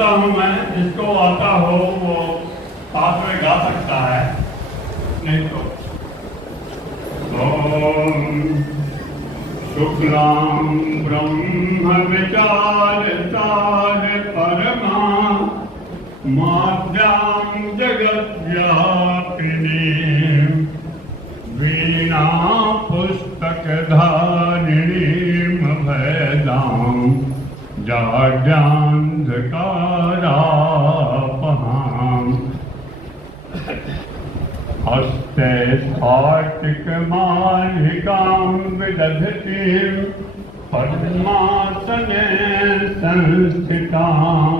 करता हूँ मैं, जिसको आता हो वो साथ में गा सकता है, नहीं तो ओम शुक्लां ब्रह्म विचारसार परमा माद्यां जगद्व्यापिनीं वीणा पुस्तकधारिणीं भेदां जाड्यान्धकारापहाम् हस्ते स्फाटिकमालिकां विदधतीं पद्मासने संस्थितां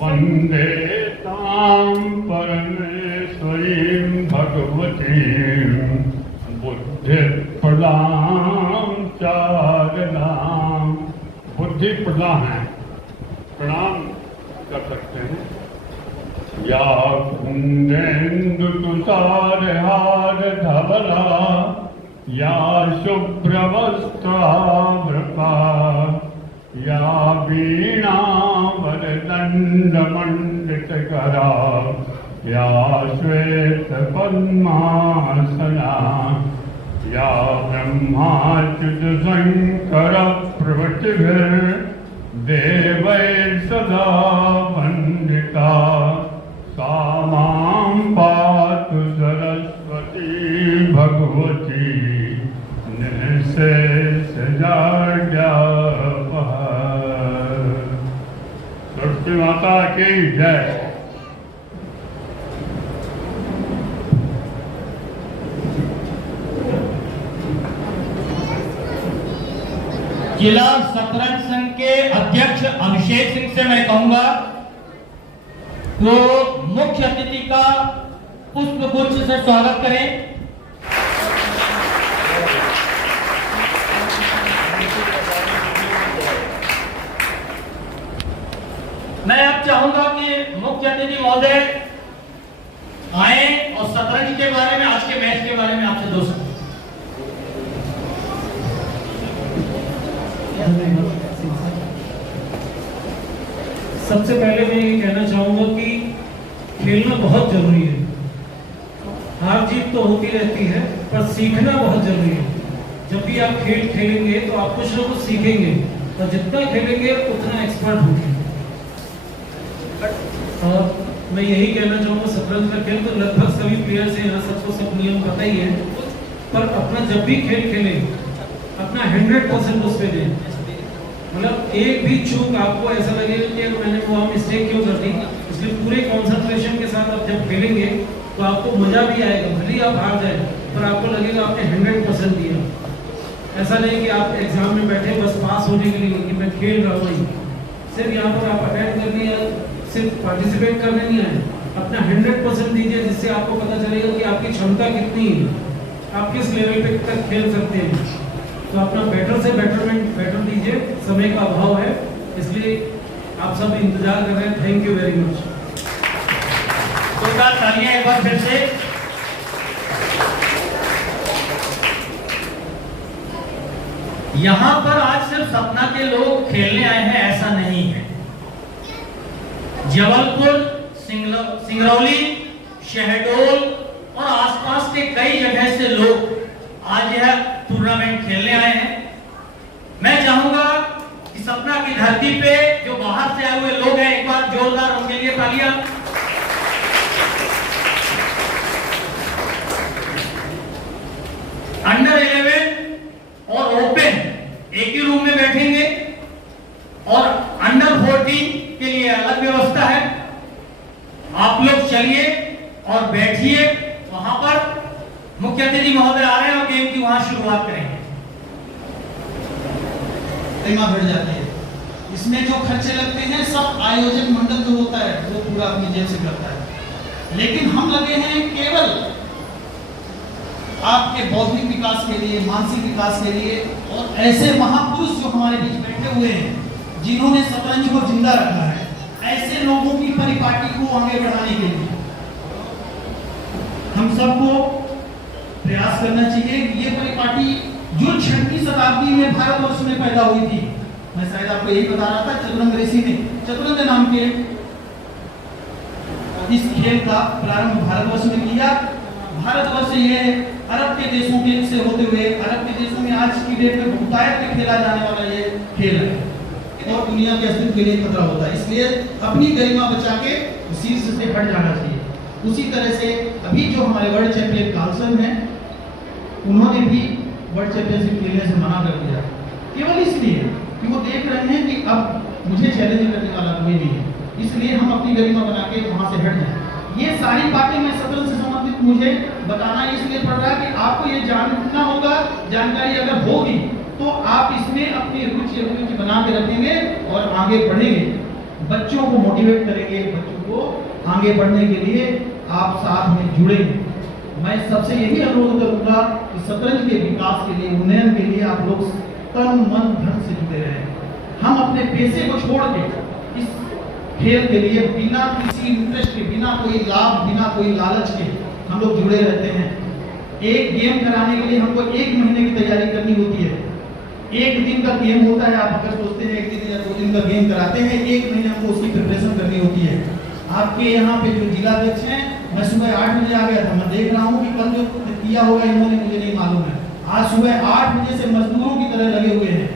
वन्दे तां परमेश्वरीं भगवतीं बुद्धिप्रदां चारणां। बुद्धि प्रदा है, प्रणाम कर सकते हैं। या कुंदेन्दु तुषारहार धवला या शुभ्रवस्त्रावृता या वीणा वरदण्डमण्डितकरा या श्वेतपद्मासना या ब्रह्माच्युत शङ्कर प्रभृतिभिर्देवैः सदा वन्दिता सा मां पातु सरस्वती भगवती निर्शेषजाड्यापहा। सरस्वती माता की जय। जिला शतरंज संघ के अध्यक्ष अभिषेक सिंह से मैं कहूंगा वो मुख्य अतिथि का पुष्प गुच्छ से स्वागत करें। मैं अब चाहूंगा कि मुख्य अतिथि महोदय आए और शतरंज के बारे में, आज के मैच के बारे में आपसे दो शब्द। सबसे पहले मैं ये कहना चाहूंगा कि खेलना बहुत जरूरी है। हार जीत तो होती रहती है, पर सीखना बहुत जरूरी है। जब भी आप खेल खेलेंगे तो आप कुछ ना कुछ सीखेंगे, और जितना खेलेंगे उतना एक्सपर्ट होंगे। और मैं यही कहना चाहूंगा, शतरंज का खेल तो लगभग सभी प्लेयर्स हैं यहाँ, सबको सब नियम पता ही है, पर अपना जब भी खेल खेलें अपना 100% उस पे दें। मतलब एक भी चूक आपको ऐसा लगेगा कि मैंने वो मिस्टेक क्यों कर दी, इसलिए पूरे कंसंट्रेशन के साथ आप जब खेलेंगे तो आपको मजा भी आएगा। भले ही आप हार जाए पर आपको लगेगा आपने 100% दिया। ऐसा नहीं कि आप एग्जाम में बैठे बस पास होने के लिए कि मैं खेल रहा हूँ, सिर्फ यहाँ पर आप अटेंड करने या सिर्फ पार्टिसिपेट करने नहीं आए, अपना 100% दीजिए, जिससे आपको पता चलेगा कि आपकी क्षमता कितनी है, आप किस लेवल पे तक खेल सकते हैं। तो अपना बेटर से बेटर दीजिए। समय का अभाव है, इसलिए आप सब इंतजार कर रहे हैं। Thank you very much. तो तालियां एक बार फिर से। यहां पर आज सिर्फ सतना के लोग खेलने आए हैं ऐसा नहीं है। जबलपुर, सिंगरौली, शहडोल और आसपास के कई जगह से लोग आज यह टूर्नामेंट खेलने आए हैं। मैं चाहूंगा कि सतना की धरती पे जो बाहर से आए हुए लोग हैं, एक बार जोरदार उनके लिए तालियां। अंडर 11 और ओपन एक ही रूम में बैठेंगे और अंडर 14 के लिए अलग व्यवस्था है। आप लोग चलिए और बैठिए, वहां पर मुख्य अतिथि महोदय आ रहे हैं और गेम की वहां शुरुआत करेंगे। बढ़ जाती है। इसमें जो खर्चे लगते हैं सब आयोजक मंडल जो होता है वो पूरा अपनी जेब से करता है, लेकिन हम लगे हैं केवल आपके बौद्धिक विकास के लिए, मानसिक विकास के लिए, और ऐसे महापुरुष जो हमारे बीच बैठे हुए हैं जिन्होंने शतरंज को जिंदा रखा है, ऐसे लोगों की परिपाटी को आगे बढ़ाने के लिए हम सबको प्रयास करना चाहिए। ये परिपाटी जो 6वीं शताब्दी में भारतवर्ष में पैदा हुई थी, मैं शायद आपको यही बता रहा था, चतुरंग ऋषि ने चतुरंग नाम के इस खेल का प्रारंभ भारतवर्ष में किया। भारतवर्ष ये अरब के देशों के से होते हुए अरब के देशों में आज की डेट में बहुतायत में खेला जाने वाला ये खेल है और दुनिया के अस्तित्व के लिए खतरा होता है, इसलिए अपनी गरिमा बचा के शीर्ष से हट जाना चाहिए। उसी तरह से अभी जो हमारे वर्ल्ड चैंपियन कार्लसन हैं, उन्होंने भी वर्ल्ड चैंपियनशिप खेलने से मना कर दिया, केवल इसलिए कि वो देख रहे हैं कि अब मुझे चैलेंज करने वाला कोई नहीं है, इसलिए हम अपनी गरिमा बना के वहां से हट जाएं। ये सारी बातें मैं शतरंज से संबंधित मुझे बताना इसलिए पड़ रहा है कि आपको ये जानना होगा, जानकारी अगर होगी तो आप इसमें अपनी रुचि बना के रखेंगे और आगे बढ़ेंगे, बच्चों को मोटिवेट करेंगे, बच्चों को आगे बढ़ने के लिए आप साथ में जुड़ेंगे। मैं सबसे यही अनुरोध करूंगा कि शतरंज के विकास के लिए, उन्नयन के लिए आप लोग तन मन धन से जुड़े रहें। हम अपने पैसे को छोड़ के इस खेल के लिए बिना किसी इंटरेस्ट के, बिना कोई लाभ, बिना कोई लालच के हम लोग जुड़े रहते हैं। एक गेम कराने के लिए हमको 1 महीने की तैयारी करनी होती है। 1 दिन का गेम होता है, आप अगर सोचते हैं 1 दिन या 2 दिन का गेम कराते हैं, 1 महीने हमको उसकी प्रिपरेशन करनी होती है। आपके यहाँ पे जो जिलाध्यक्ष हैं, मैं सुबह 8 बजे आ गया था, मैं देख रहा हूँ कि कल जो किया होगा इन्होंने मुझे नहीं मालूम है। आज सुबह 8 बजे से मजदूरों की तरह लगे हुए हैं।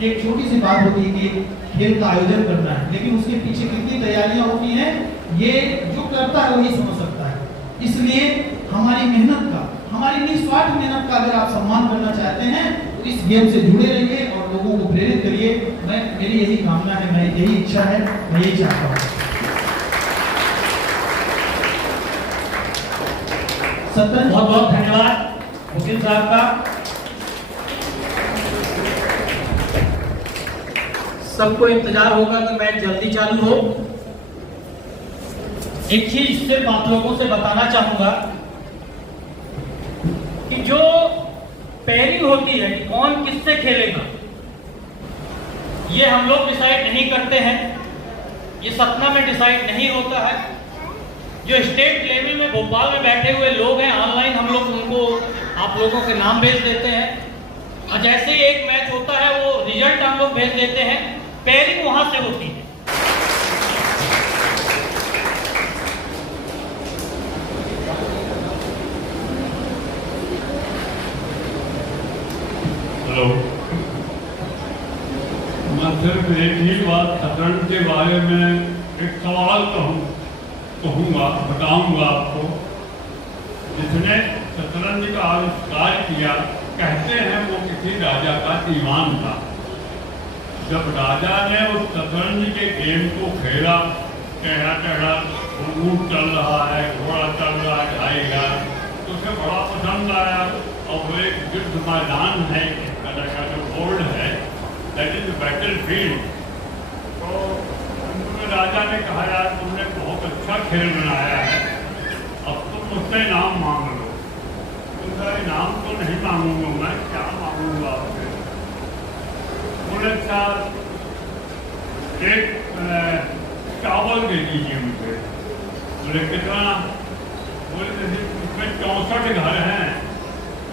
एक छोटी सी बात होती है कि खेल का आयोजन करना है, लेकिन उसके पीछे कितनी तैयारियां होती हैं, ये जो करता है वही समझ सकता है। इसलिए हमारी मेहनत का, हमारी निस्वार्थ मेहनत का अगर आप सम्मान करना चाहते हैं तो इस गेम से जुड़े रहिए और लोगों को प्रेरित करिए। मेरी यही कामना है, मेरी यही इच्छा है, मैं यही चाहता हूँ। बहुत बहुत धन्यवाद वकील साहब का। सबको इंतजार होगा कि मैच जल्दी चालू हो। एक चीज सिर्फ आप लोगों से बताना चाहूंगा कि जो पेयरिंग होती है, कौन किससे खेलेगा, ये हम लोग डिसाइड नहीं करते हैं, ये सपना में डिसाइड नहीं होता है। जो स्टेट लेवल में भोपाल में बैठे हुए लोग हैं, ऑनलाइन हम लोग उनको आप लोगों के नाम भेज देते हैं और जैसे ही एक मैच होता है वो रिजल्ट हम लोग भेज देते हैं। पेयरिंग वहां से होती है। हेलो, मैं सिर्फ एक ही बात शतरंज के बारे में एक सवाल कहूँगा, बताऊंगा आपको। जिसने शतरंज का आविष्कार किया, कहते हैं वो किसी राजा का दीवान था। जब राजा ने उस शतरंज के गेम को खेला, टेढ़ा ऊँट चल रहा है, घोड़ा चल रहा है, ढाईगा, तो उसे बड़ा पसंद आया और वो एक युद्ध मैदान है, एक तरह का जो बोर्ड है, दैट इज बैटल फील्ड। तो राजा ने कहा, यार तुमने बहुत अच्छा खेल बनाया है, अब तुम मुझसे इनाम मांग लो। तुमका इनाम तो नहीं मांगूंगा, मैं क्या मांगूंगा आपसे? बोले अच्छा, एक चावल दे दीजिए मुझे। बोले कितना? बोले इसमें 64 घर हैं,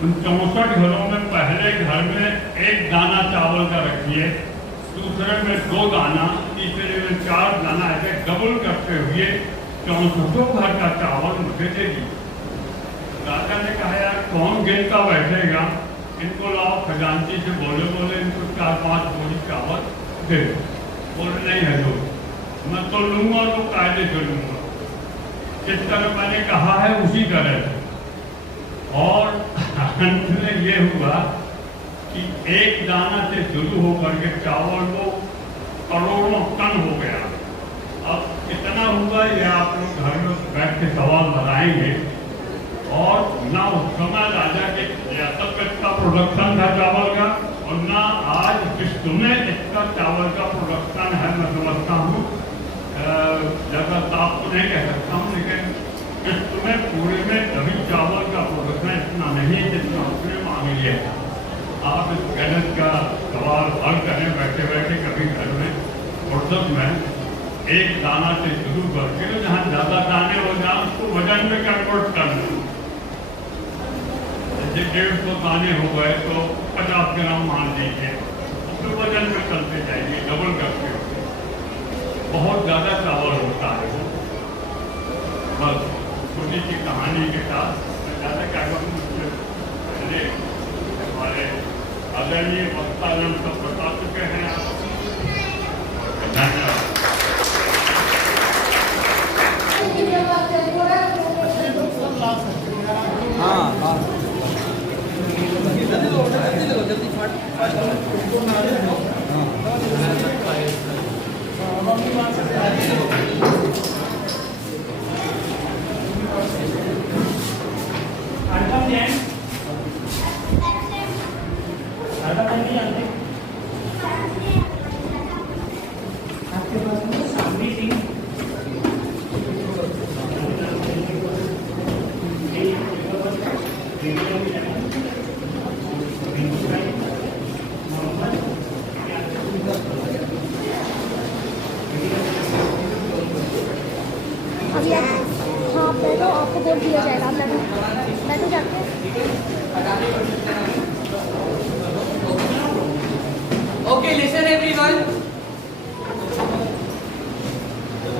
उन 64 घरों में पहले घर में 1 दाना चावल का रखिए, दूसरे में 2 दाना, तीसरे में 4 दाना, ऐसे डबल करते हुए 64 घर का चावल मुझे दे दीजिए। राजा ने कहा, यार कौन गिनता बैठेगा, इनको लाओ खजांची से बोले इनको 4-5 बोरी चावल दे। बोले नहीं है लोग, मैं तो लूंगा तो कायदे से लूंगा, जिस तरह मैंने कहा है उसी तरह। और अंत में ये हुआ कि 1 दाना से शुरू होकर के चावल को करोड़ों टन हो गया। अब कितना हुआ ये आप लोग घर में बैठ के सवाल बताएंगे। और ना उस समय राजा के रियासत में इसका प्रोडक्शन था चावल का, और ना आज विश्व में इसका चावल का प्रोडक्शन है। मैं समझता हूँ ज़्यादा साफ तो नहीं कह सकता हूँ, लेकिन विश्व में पूरे में कभी चावल का प्रोडक्शन इतना नहीं जितना उसने मांग लिया। आप इस गलत का सवाल हल करें बैठे बैठे कभी घर में फुर्सत में 1 दाना से शुरू करके जहाँ ज़्यादा दाने हो जाए उसको वजन में कन्वर्ट कर लो। जैसे 150 दाने हो गए तो 50 ग्राम मान लीजिए, उसी वजन में चलते जाएंगे, डबल करते हुए। बहुत ज़्यादा चावल होता है वो। बस छोटी सी कहानी के साथ ज़्यादा क्या कहूँ, पहले हमारे आदरणीय वक्तागण सब बता चुके हैं आप। धन्यवाद। अभी हाँ पहले आपको बोल दिया जाएगा। मैं तो जाके ओके लिसन एवरीवन।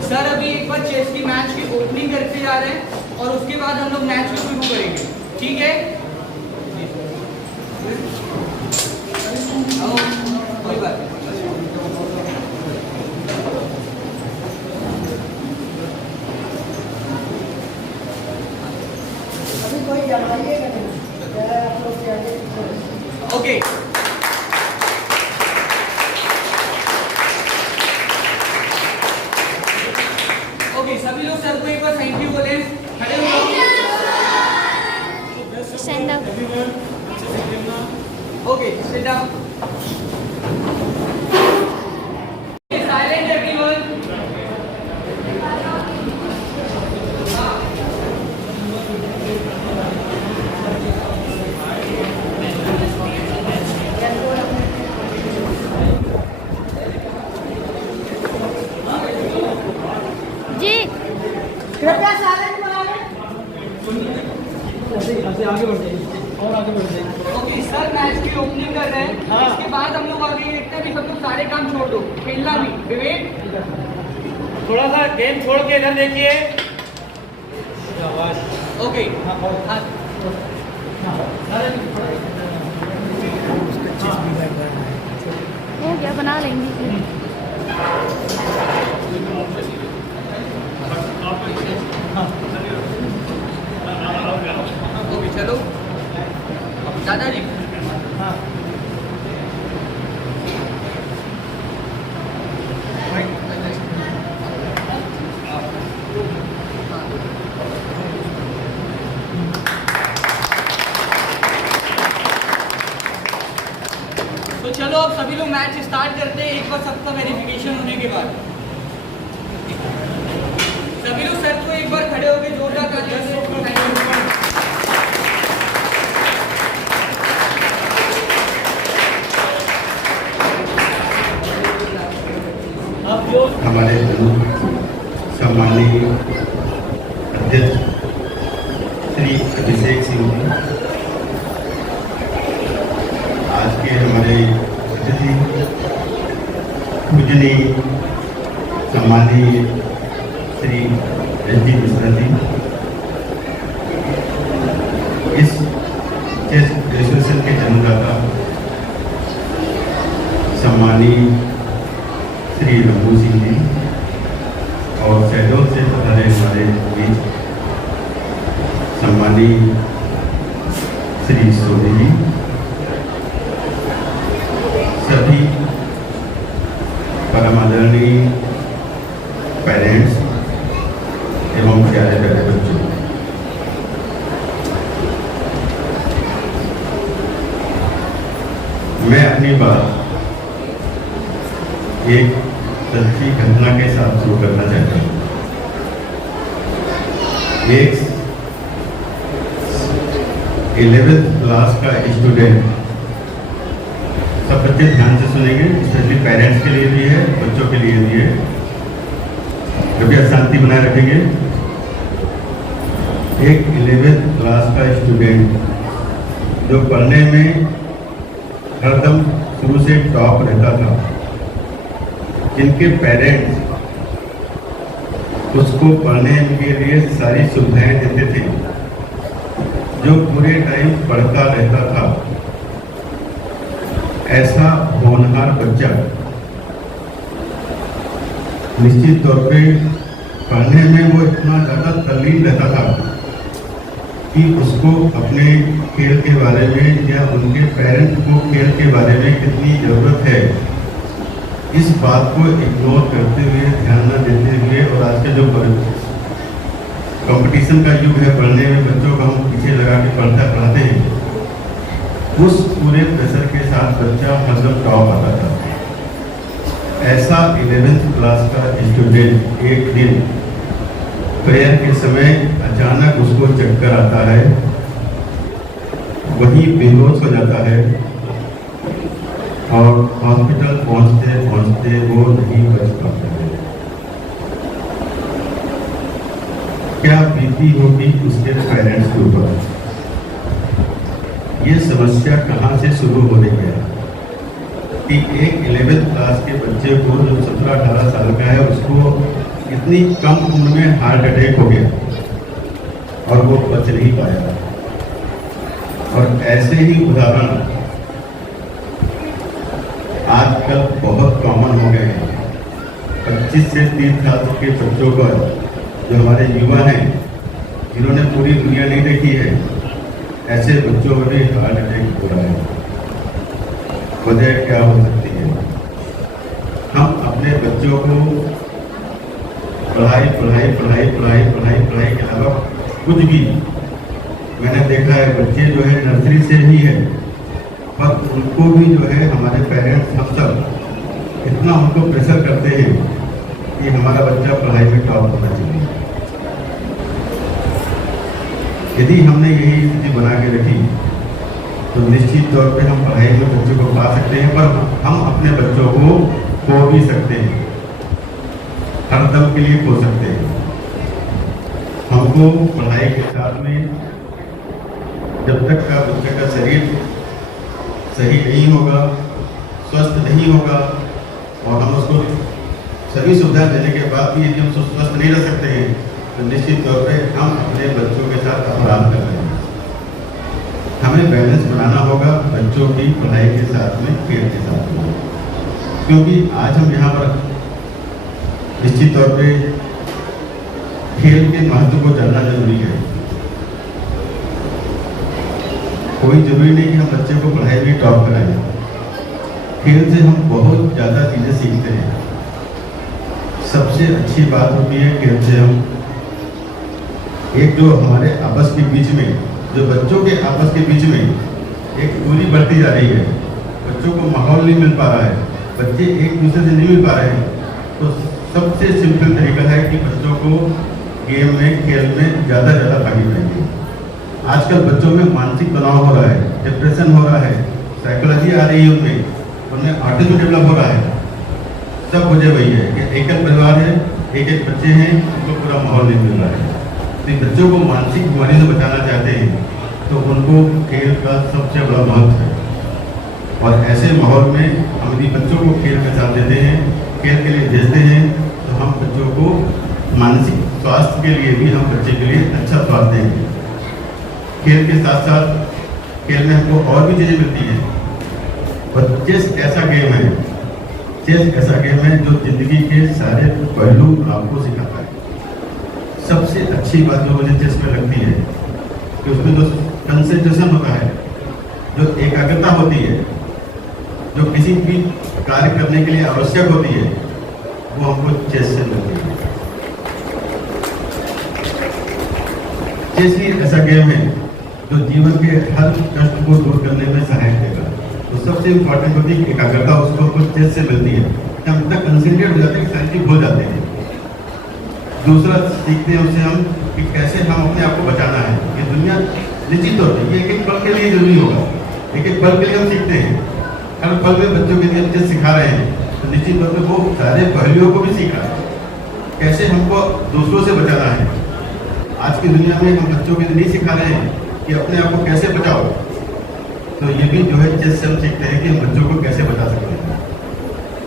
सर अभी एक बार चेस की मैच की ओपनिंग करते जा रहे हैं और उसके बाद हम लोग मैच को शुरू करेंगे, ठीक है? कोई बात नहीं। ओके ओके सभी लोग सर को एक बार थैंक यू बोले, खड़े हो stand up. Okay sit down. Silent everyone. जी कृपया साइलेंट बना लें। आगे बढ़ जाइए और आगे बढ़ जाइए। ओके सर मैच की ओपनिंग कर रहे हैं। हाँ। इसके बाद हम लोग आगे देखते हैं कि सब लोग सारे काम छोड़ दो, खेलना भी। विवेक थोड़ा सा गेम छोड़ के इधर देखिए। ओके हाँ हो गया, बना लेंगे। ओके चलो दादाजी। तो चलो अब सभी लोग मैच स्टार्ट करते हैं एक बार सबका वेरिफिकेशन होने के बाद। सभी लोग सर को एक बार खड़े होकर जोरदार तालियों से हमारे सम्मानीय अध्यक्ष श्री अभिषेक सिंह जी, आज के हमारे अतिथि पूजनीय सम्मानीय श्री एस.डी. मिश्रा जी, इस चेस एसोसिएशन के जन्मदाता सम्मानीय श्री रघु सिंह जी और शहडोल से पधारे हमारे बीच सम्मानीय श्री सोनी जी, सभी परम आदरणीय पेरेंट्स एवं प्यारे प्यारे बच्चों, मैं अपनी बात एक सच्ची घटना के साथ शुरू करना चाहता हूँ। एक 11th क्लास का स्टूडेंट, सब बच्चे ध्यान से सुनेंगे, स्पेशली पेरेंट्स के लिए भी है, बच्चों के लिए भी है। कृपया शांति बनाए रखेंगे। एक 11th क्लास का स्टूडेंट जो पढ़ने में हरदम शुरू से टॉप रहता था, जिनके पेरेंट्स उसको पढ़ने के लिए सारी सुविधाएं देते थे, जो पूरे टाइम पढ़ता रहता था, ऐसा होनहार बच्चा निश्चित तौर पे पढ़ने में वो इतना ज़्यादा तल्लीन रहता था कि उसको अपने खेल के बारे में या उनके पेरेंट्स को खेल के बारे में कितनी ज़रूरत है, इस बात को इग्नोर करते हुए, ध्यान न देते हुए, और आज के जो कंपटीशन का युग है, पढ़ने में बच्चों को हम पीछे लगा के पढ़ाते हैं, उस पूरे प्रेशर के साथ बच्चा मतलब टॉप आता था। ऐसा 11th क्लास का स्टूडेंट एक दिन प्रेयर के समय अचानक उसको चक्कर आता है, वहीं बेहोश हो जाता है और हॉस्पिटल पहुंचते पहुंचते वो नहीं बच पाता है। क्या बीती होगी उसके पेरेंट्स के ऊपर। ये समस्या कहाँ से शुरू हो रही है कि एक 11th क्लास के बच्चे को जो 17-18 साल का है, उसको इतनी कम उम्र में हार्ट अटैक हो गया और वो बच नहीं पाया। और ऐसे ही उदाहरण आजकल बहुत कॉमन हो गए हैं। 25 से 30 साल के बच्चों पर, जो हमारे युवा हैं, जिन्होंने पूरी दुनिया नहीं देखी है, ऐसे बच्चों में भी हार्ट अटैक हो रहा है। वजह क्या हो सकती है? हम अपने बच्चों को पढ़ाई के अलावा कुछ भी, मैंने देखा है बच्चे जो है नर्सरी से ही है, पर उनको भी जो है हमारे पेरेंट्स हम सब इतना उनको प्रेशर करते हैं कि हमारा बच्चा पढ़ाई में टॉप होना चाहिए। यदि हमने यही स्थिति बना के रखी तो निश्चित तौर पे हम पढ़ाई में बच्चों को पा सकते हैं, पर हम अपने बच्चों को खो भी सकते हैं, हर दम के लिए खो सकते हैं। हमको पढ़ाई के साथ में जब तक का बच्चे का शरीर सही नहीं होगा, स्वस्थ नहीं होगा, और हम उसको सभी सुविधा देने के बाद भी यदि हम स्वस्थ नहीं रह सकते हैं, तो निश्चित तौर पे हम अपने बच्चों के साथ अपराध कर रहे हैं। हमें बैलेंस बनाना होगा बच्चों की पढ़ाई के साथ में, खेल के साथ में, क्योंकि आज हम यहाँ पर निश्चित तौर पे खेल के महत्व को जानना जरूरी है। कोई जरूरी नहीं कि हम बच्चे को पढ़ाई में टॉप कराएं। खेल से हम बहुत ज़्यादा चीज़ें सीखते हैं। सबसे अच्छी बात होती है खेल से हम एक जो हमारे आपस के बीच में, जो बच्चों के आपस के बीच में एक दूरी बढ़ती जा रही है, बच्चों को माहौल नहीं मिल पा रहा है, बच्चे एक दूसरे से नहीं मिल पा रहे हैं, तो सबसे सिंपल तरीका है कि बच्चों को गेम में, खेल में ज़्यादा भागी चाहिए। आजकल बच्चों में मानसिक तनाव हो रहा है, डिप्रेशन हो रहा है, साइकोलॉजी आ रही है उनमें ऑटिज्म डेवलप हो रहा है। सब वजह वही है कि एकल परिवार है, एक बच्चे हैं, उनको पूरा माहौल नहीं मिल रहा है। तो बच्चों को मानसिक बीमारी से बचाना चाहते हैं तो उनको खेल का सबसे बड़ा महत्व है। और ऐसे माहौल में हम यदि बच्चों को खेल का साथ देते हैं, खेल के लिए भेजते हैं, तो हम बच्चों को मानसिक स्वास्थ्य के लिए भी हम बच्चे के लिए अच्छा स्वास्थ्य देंगे। खेल के साथ साथ खेल में हमको और भी चीज़ें मिलती हैं। और चेस ऐसा गेम है, चेस ऐसा गेम है जो जिंदगी के सारे पहलू आपको सिखाता है। सबसे अच्छी बात जो मुझे चेस में लगती है कि उसमें जो कंसंट्रेशन होता है, जो एकाग्रता होती है, जो किसी भी कार्य करने के लिए आवश्यक होती है, वो हमको चेस से मिलती है। चेस ही ऐसा गेम है जो जीवन के हर कष्ट को दूर करने में सहायक देगा। तो सबसे इम्पोर्टेंट होती है एकाग्रता, उसको हमको चेस से मिलती है। हम इतना कंसंट्रेट हो जाते हैं, सारी चीज भूल जाते हैं। दूसरा सीखते हैं उससे हम कि कैसे हम अपने आप को बचाना है। ये दुनिया निश्चित तौर पर ये एक पल के लिए जरूरी होगा, एक पल के लिए हम सीखते हैं। हर पल में बच्चों के लिए हम चीज सिखा रहे हैं, तो निश्चित तौर पर वो सारे पहलुओं को भी सीख रहा है, कैसे हमको दूसरों से बचाना है। आज की दुनिया में हम बच्चों के लिए नहीं सिखा रहे हैं कि अपने आप को कैसे बचाओ, तो ये भी जो है चेस से हम सीखते हैं कि हम बच्चों को कैसे बता सकते हैं।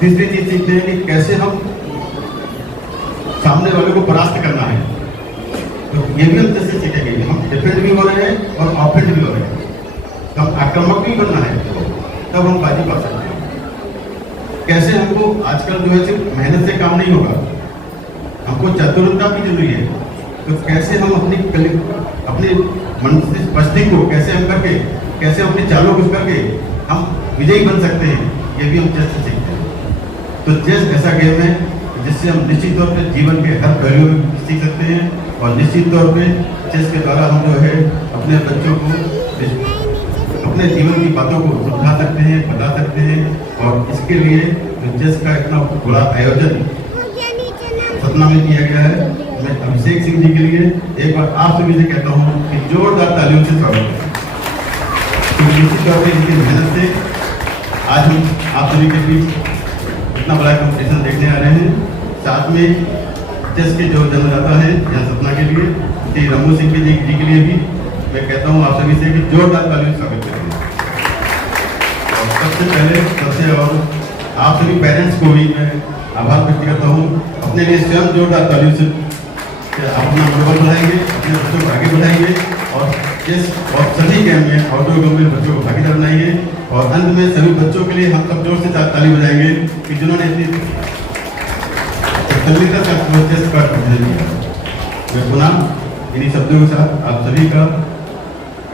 तीसरी चीज सीखते हैं कि कैसे हम सामने वाले को परास्त करना है। तो ये भी हम चेस से सीखेंगे। हम डिफेंड भी हो रहे हैं और ऑफेंड भी हो रहे हैं, तो हम आक्रामक भी बनना है, तब हम बाजी पा सकते हैं। कैसे हमको आजकल जो है सिर्फ मेहनत से काम नहीं होगा, हमको चतुरता भी जरूरी है। तो कैसे हम अपने मस्तिष्क को कैसे हम करके, कैसे अपने चालों को करके हम विजयी बन सकते हैं, ये भी हम चेस से सीखते हैं। तो चेस ऐसा गेम है जिससे हम निश्चित तौर पे जीवन के हर पहलू में सीख सकते हैं, और निश्चित तौर पे चेस के द्वारा हम जो है अपने बच्चों को अपने जीवन की बातों को समझा सकते हैं, बता सकते हैं। और इसके लिए चेस का इतना बड़ा आयोजन सतना में किया गया है। मैं अभिषेक सिंह जी के लिए एक बार आप सभी से कहता हूँ कि जोरदार तालियों से स्वागत है। तो निश्चित तौर पर इनकी मेहनत से आज हम आप सभी के बीच इतना बड़ा कंपटीशन देखने आ रहे हैं। साथ में चेस के जो जन्मदाता हैं यहाँ सतना के लिए, श्री रमू सिंह जी के लिए भी मैं कहता हूँ आप सभी से कि जोरदार तालियों से स्वागत करेंगे। और सबसे पहले और आप सभी पेरेंट्स को भी मैं आभार व्यक्त करता हूँ। अपने लिए स्वयं जोरदार तालियों से अपना मनोबल बढ़ाएंगे, अपने बच्चों को आगे बढ़ाएंगे और चेस और सभी गेम में, आउटडोर गेम में बच्चों को भागीदार बनाएंगे। और अंत में सभी बच्चों के लिए हम सब जोर से ताली बजाएंगे कि जिन्होंने इतनी तल्लीनता से चेस का अध्ययन किया। मैं पुनः इन्हीं शब्दों के साथ आप सभी का,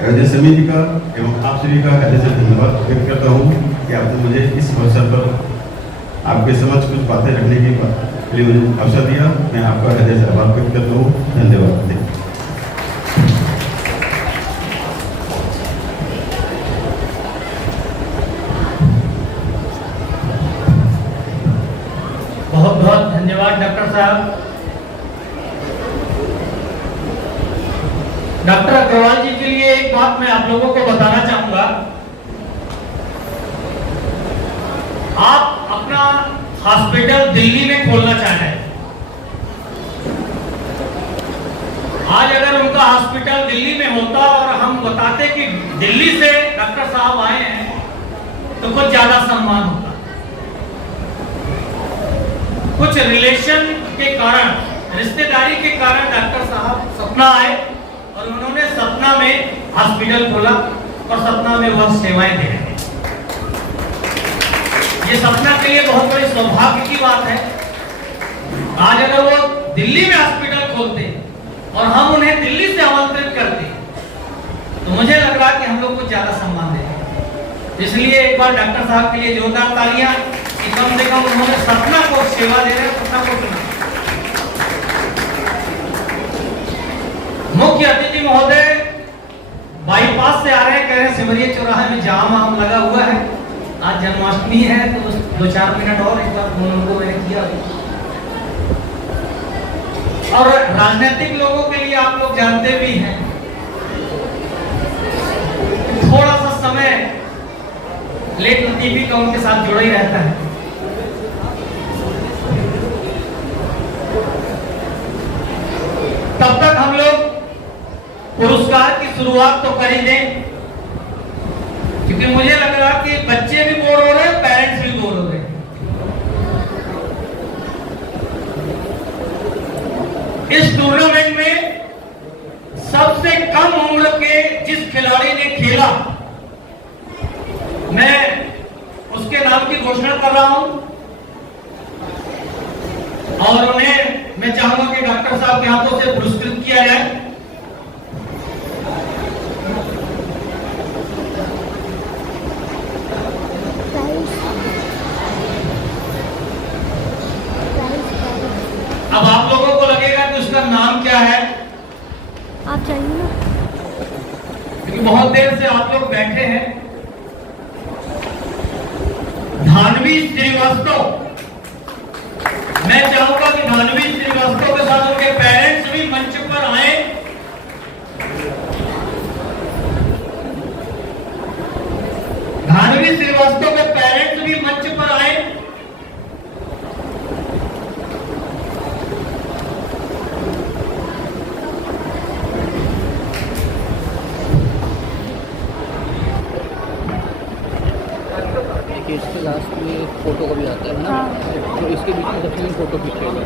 आयोजन समिति का एवं आप सभी का हृदय से धन्यवाद व्यक्त करता हूँ कि आपने मुझे इस अवसर पर आपके समक्ष कुछ बातें रखने के लिए मुझे अवसर दिया। मैं आपका हृदय से आभार व्यक्त करता हूँ। धन्यवाद। बहुत बहुत धन्यवाद डॉक्टर साहब। डॉक्टर अग्रवाल जी के लिए एक बात मैं आप लोगों को बताना चाहूंगा। आप अपना हॉस्पिटल दिल्ली में खोलना चाहते हैं। आज अगर उनका हॉस्पिटल दिल्ली में होता और हम बताते कि दिल्ली से डॉक्टर साहब आए हैं, तो कुछ ज्यादा सम्मान होता। कुछ रिलेशन के कारण, रिश्तेदारी के कारण डॉक्टर साहब सपना आए और उन्होंने सपना में हॉस्पिटल खोला और सपना में वह सेवाएं दे रहे हैं। ये सपना के लिए बहुत बड़ी सौभाग्य की बात है। आज अगर वो दिल्ली में हॉस्पिटल खोलते और हम उन्हें दिल्ली से आमंत्रित करते, तो मुझे लग रहा कि हम लोग को ज्यादा सम्मान देते। इसलिए एक बार डॉक्टर साहब के लिए जोरदार तालियां कि कम से कम उन्होंने सपना को सेवा दे रहे हैं, सपना को सुना। मुख्य अतिथि महोदय बाईपास से आ रहे हैं, कह रहे हैं सिमरिया चौराहे में जाम आम लगा हुआ है, आज जन्माष्टमी है, तो 2-4 मिनट और एक बार फोन उनको मैंने किया। और राजनीतिक लोगों के लिए आप लोग जानते भी हैं, थोड़ा सा समय लेट लतीफी का उनके साथ जुड़ा ही रहता है। तब तक हम लोग पुरस्कार की शुरुआत तो कर ही दें, क्योंकि मुझे लग रहा कि बच्चे भी बोर हो रहे हैं, पेरेंट्स भी बोर हो रहे हैं। इस टूर्नामेंट में सबसे कम उम्र के जिस खिलाड़ी ने खेला, मैं उसके नाम की घोषणा कर रहा हूं और उन्हें मैं चाहूंगा कि डॉक्टर साहब के हाथों से पुरस्कृत किया जाए। अब आप लोगों को लगेगा कि उसका नाम क्या है। आप चाहिए ना, क्योंकि बहुत देर से आप लोग बैठे हैं। धानवी श्रीवास्तव, मैं चाहूंगा कि धानवी श्रीवास्तव के साथ उनके पेरेंट्स भी मंच पर आए। धानवी श्रीवास्तव के पेरेंट्स भी मंच पर आए। उसके बीच में सबसे फोटो क्लिक करेंगे।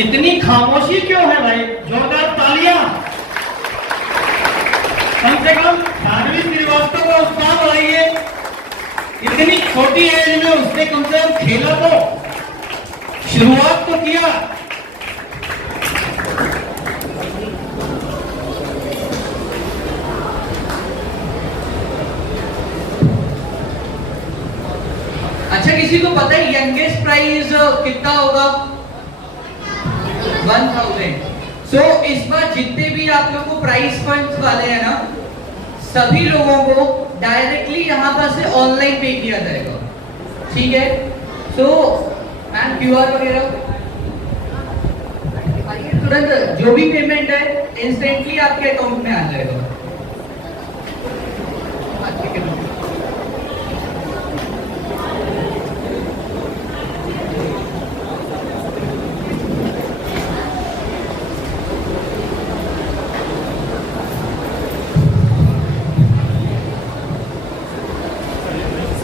इतनी खामोशी क्यों है भाई? जोरदार तालियां। कम से कम जाह्नवी श्रीवास्तव को उत्साह बढ़ाइए। इतनी छोटी एज में उसने कम से कम खेला तो, शुरुआत तो किया। अच्छा, किसी को पता है यंगेस्ट प्राइज कितना होगा? 1000। सो इस बार जितने भी आप लोगों को प्राइज फंड्स वाले हैं ना, सभी लोगों को डायरेक्टली यहाँ पर से ऑनलाइन पे किया जाएगा, ठीक है? सो मैम क्यूआर वगैरह तुरंत जो भी पेमेंट है इंस्टेंटली आपके अकाउंट में आ जाएगा।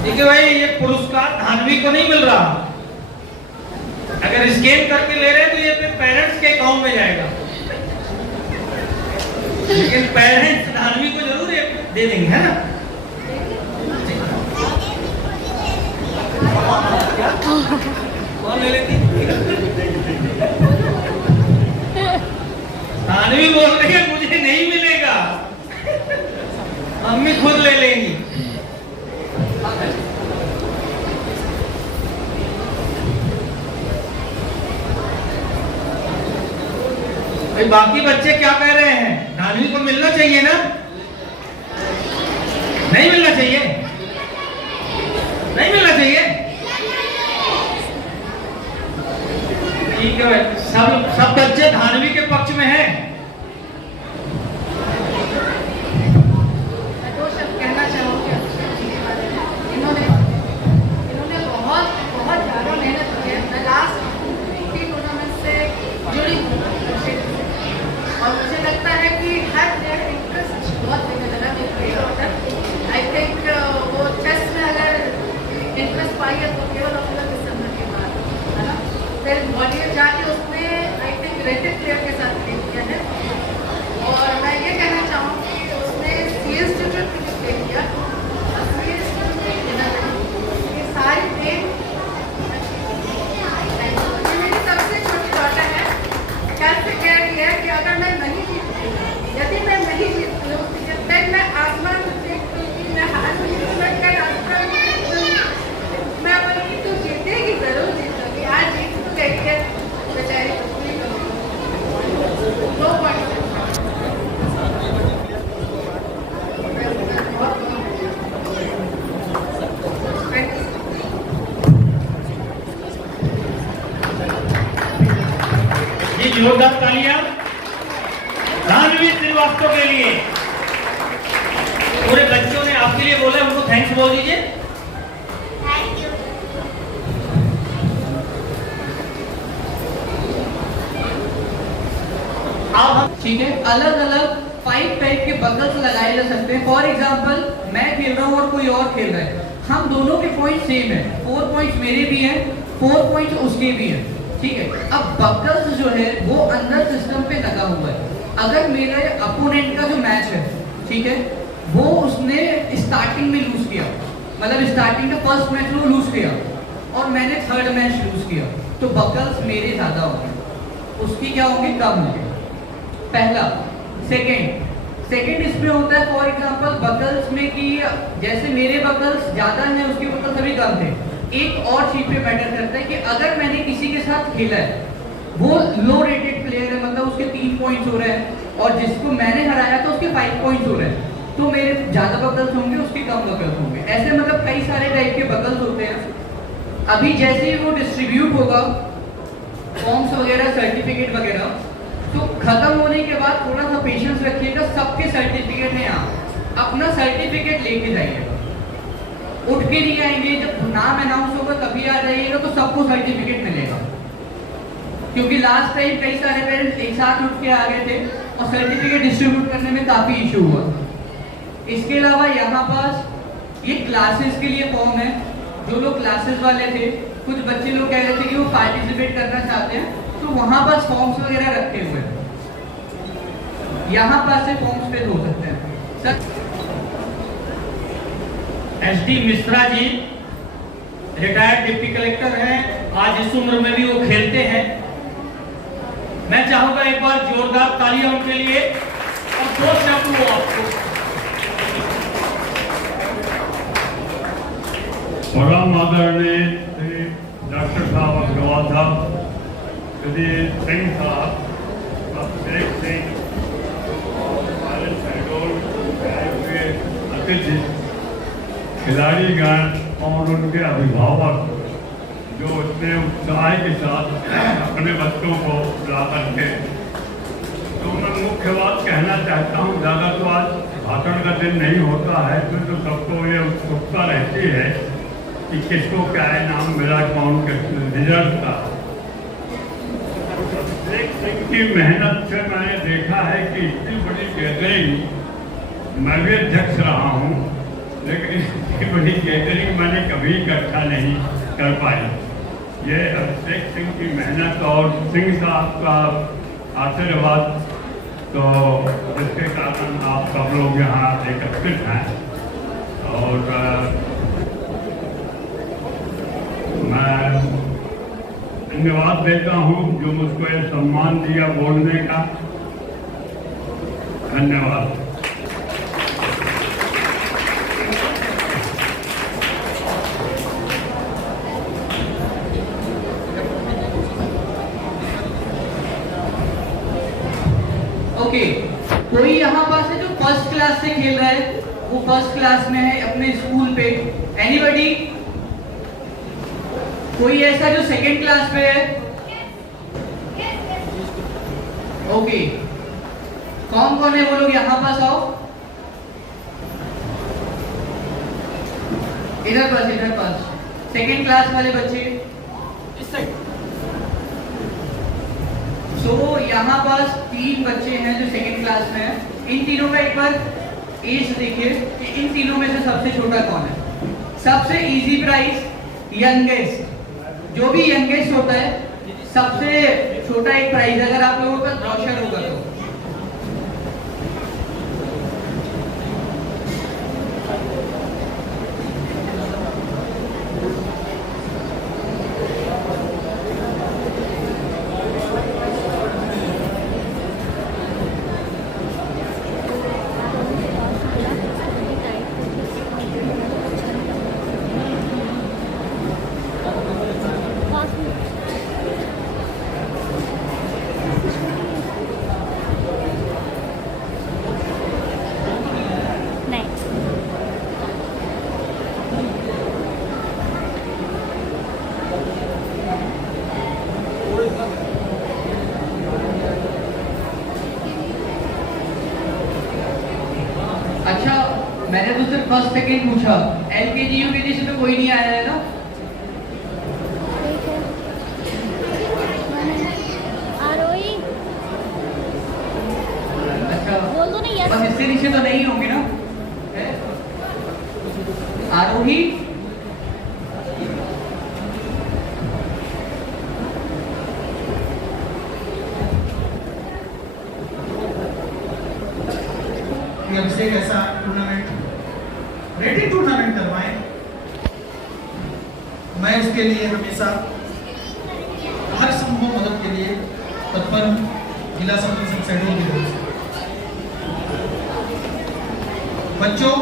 देखिए भाई, ये पुरस्कार जाह्नवी को नहीं मिल रहा। अगर स्कैन करके ले रहे हैं तो ये अपने पेरेंट्स के अकाउंट में जाएगा, लेकिन पेरेंट्स जाह्नवी को जरूर ये दे देंगे, है ना? कौन ले लेती? जाह्नवी बोल रही है मुझे नहीं मिलेगा, मम्मी खुद ले लेंगी। भाई बाकी बच्चे क्या कह रहे हैं? जाह्नवी को मिलना चाहिए ना? नहीं मिलना चाहिए? नहीं मिलना चाहिए? ठीक है, सब बच्चे जाह्नवी के पक्ष में हैं। कहना चाहूँगी, इन्होंने बहुत ज़्यादा मेहनत की है। मैं लास्ट टूर्नामेंट से जुड़ी हूँ और मुझे लगता है कि हर प्लेयर इंटरेस्ट बहुत देने लगा। मेरी डॉटर आई थिंक वो चेस में अगर इंटरेस्ट पाई है तो केवल और केवल दिसंबर के बाद, है ना? फिर ग्वालियर जाके उसने आई थिंक रेटेड प्लेयर के साथ खेल किया है। और मैं ये कहना चाहूँगी कि उसने CS ट्यूटर के लिए खेल किया और CS ट्यूटर देना चाहिए। ये सारी गेम मेरी सबसे छोटी डॉटर है, कल से कह रही है कि अगर मैं नहीं जीतती, यदि मैं नहीं जीतती हूँ, जब तक मैं आसमान में देखती मैं हार नहीं सकता, मैं बोलूँगी तू जीतेगी, जरूर जीतोगी। आज जीत तो गई है बेचारी, दो पॉइंट। जोरदार तालियां जाह्नवी श्रीवास्तव के लिए। पूरे बच्चों ने आपके लिए बोला, उनको थैंक्स बोल दीजिए। Thank you. आप ठीक है, अलग अलग 5 टाइप के बकल्स लगाए जा सकते हैं। फॉर एग्जांपल मैं खेल रहा हूँ और कोई और खेल रहा है, हम दोनों के पॉइंट सेम है। 4 पॉइंट्स मेरे भी हैं, 4 पॉइंट्स उसके भी हैं, ठीक है? अब बकल्स जो है वो अंदर सिस्टम पे लगा हुआ है। अगर मेरे अपोनेंट का जो मैच है, ठीक है, वो उसने स्टार्टिंग में लूज किया, मतलब स्टार्टिंग का फर्स्ट मैच वो लूज किया और मैंने थर्ड मैच लूज किया, तो बकल्स मेरे ज्यादा होंगे, उसकी क्या होंगे? कम होंगे। पहला। सेकंड इसमें होता है फॉर एग्जांपल बकल्स में कि जैसे मेरे बकल्स ज्यादा हैं, उसके बकल्स अभी कम थे। एक और चीज पे मैटर करता है कि अगर मैंने किसी के साथ खेला है, वो लो रेटेड प्लेयर है, मतलब उसके 3 पॉइंट्स हो रहे हैं और जिसको मैंने हराया तो उसके 5 पॉइंट्स हो रहे हैं, तो मेरे ज्यादा बकल्स होंगे, उसके कम बकल्स होंगे। ऐसे मतलब कई सारे टाइप के बकल्स होते हैं। अभी जैसे ही वो डिस्ट्रीब्यूट होगा फॉर्म्स वगैरह, सर्टिफिकेट वगैरह, तो खत्म होने के बाद थोड़ा सा पेशेंस रखिएगा, सबके सर्टिफिकेट है यहाँ, अपना सर्टिफिकेट लेके जाइएगा, उठ के नहीं आएंगे, जब नाम अनाउंस होगा तभी आ जाइएगा, तो सबको सर्टिफिकेट मिलेगा। क्योंकि लास्ट टाइम कई सारे पेरेंट्स एक साथ उठ के आ गए थे और सर्टिफिकेट डिस्ट्रीब्यूट करने में काफी इशू हुआ। इसके अलावा यहाँ पास ये क्लासेस के लिए फॉर्म है, जो लोग क्लासेस वाले थे, कुछ बच्चे लोग कह रहे थे कि वो पार्टिसिपेट करना चाहते हैं, तो वहां पर फॉर्म्स वगैरह रखे हुए हैं, यहाँ पर से फॉर्म्स पे हो सकते हैं। Sir SD Mishra ji retired deputy collector हैं, आज इस उम्र में भी वो खेलते हैं। मैं चाहूंगा एक बार जोरदार तालियां उनके लिए और 2 शब्द वो आपको। परम आदरणीय श्री डॉक्टर साहब अग्रवाल साहब, श्री सिंह साहब, शेख सिंह, अतिथि, खिलाड़ीगण और उनके अभिभावक जो इतने उत्साह के साथ अपने बच्चों को ला करके, तो मैं मुख्य बात कहना चाहता हूँ, ज़्यादा तो आज भाषण का दिन नहीं होता है, तो सबको ये उत्सुकता रहती है कि किसको क्या है नाम मिला, कौन रिजल्ट का। एक सिंह की मेहनत से मैंने देखा है कि इतनी बड़ी गैदरिंग, मैं भी अध्यक्ष रहा हूँ, लेकिन इतनी बड़ी गैदरिंग मैंने कभी इकट्ठा नहीं कर पाई। ये अभिषेक सिंह की मेहनत और सिंह साहब का आशीर्वाद, तो जिसके कारण आप सब लोग यहाँ एकत्रित हैं। और मैं धन्यवाद देता हूँ जो मुझको ये सम्मान दिया बोलने का। धन्यवाद। ओके, कोई यहाँ पास है जो फर्स्ट क्लास से खेल रहा है, वो फर्स्ट क्लास में है अपने स्कूल पे? एनीबॉडी? कोई ऐसा जो सेकंड क्लास पे है? ओके, कौन कौन है वो लोग यहाँ पास आओ, इधर पास सेकंड क्लास वाले बच्चे इस साइड। तो यहाँ पास 3 बच्चे हैं जो सेकंड क्लास में हैं। इन तीनों का एक बार एज देखिए कि इन तीनों में से सबसे छोटा कौन है। सबसे इजी प्राइस, यंगेस्ट, जो भी यंगेस्ट होता है सबसे छोटा एक प्राइस, अगर आप लोगों का ब्रोशर होगा तो। अच्छा, मैंने तो सिर्फ फर्स्ट सेकंड पूछा, LKG UKG से तो कोई नहीं आया है ना? अच्छा, बस इससे नीचे तो नहीं होंगे ना? आरोही, अभिषेक ऐसा टूर्नामेंट, रेडी टूर्नामेंट करवाएं, मैं उसके लिए हमेशा हर संभव मदद के लिए तत्पर हूं, जिला संबंध शेड्यूल की तरफ से। बच्चों,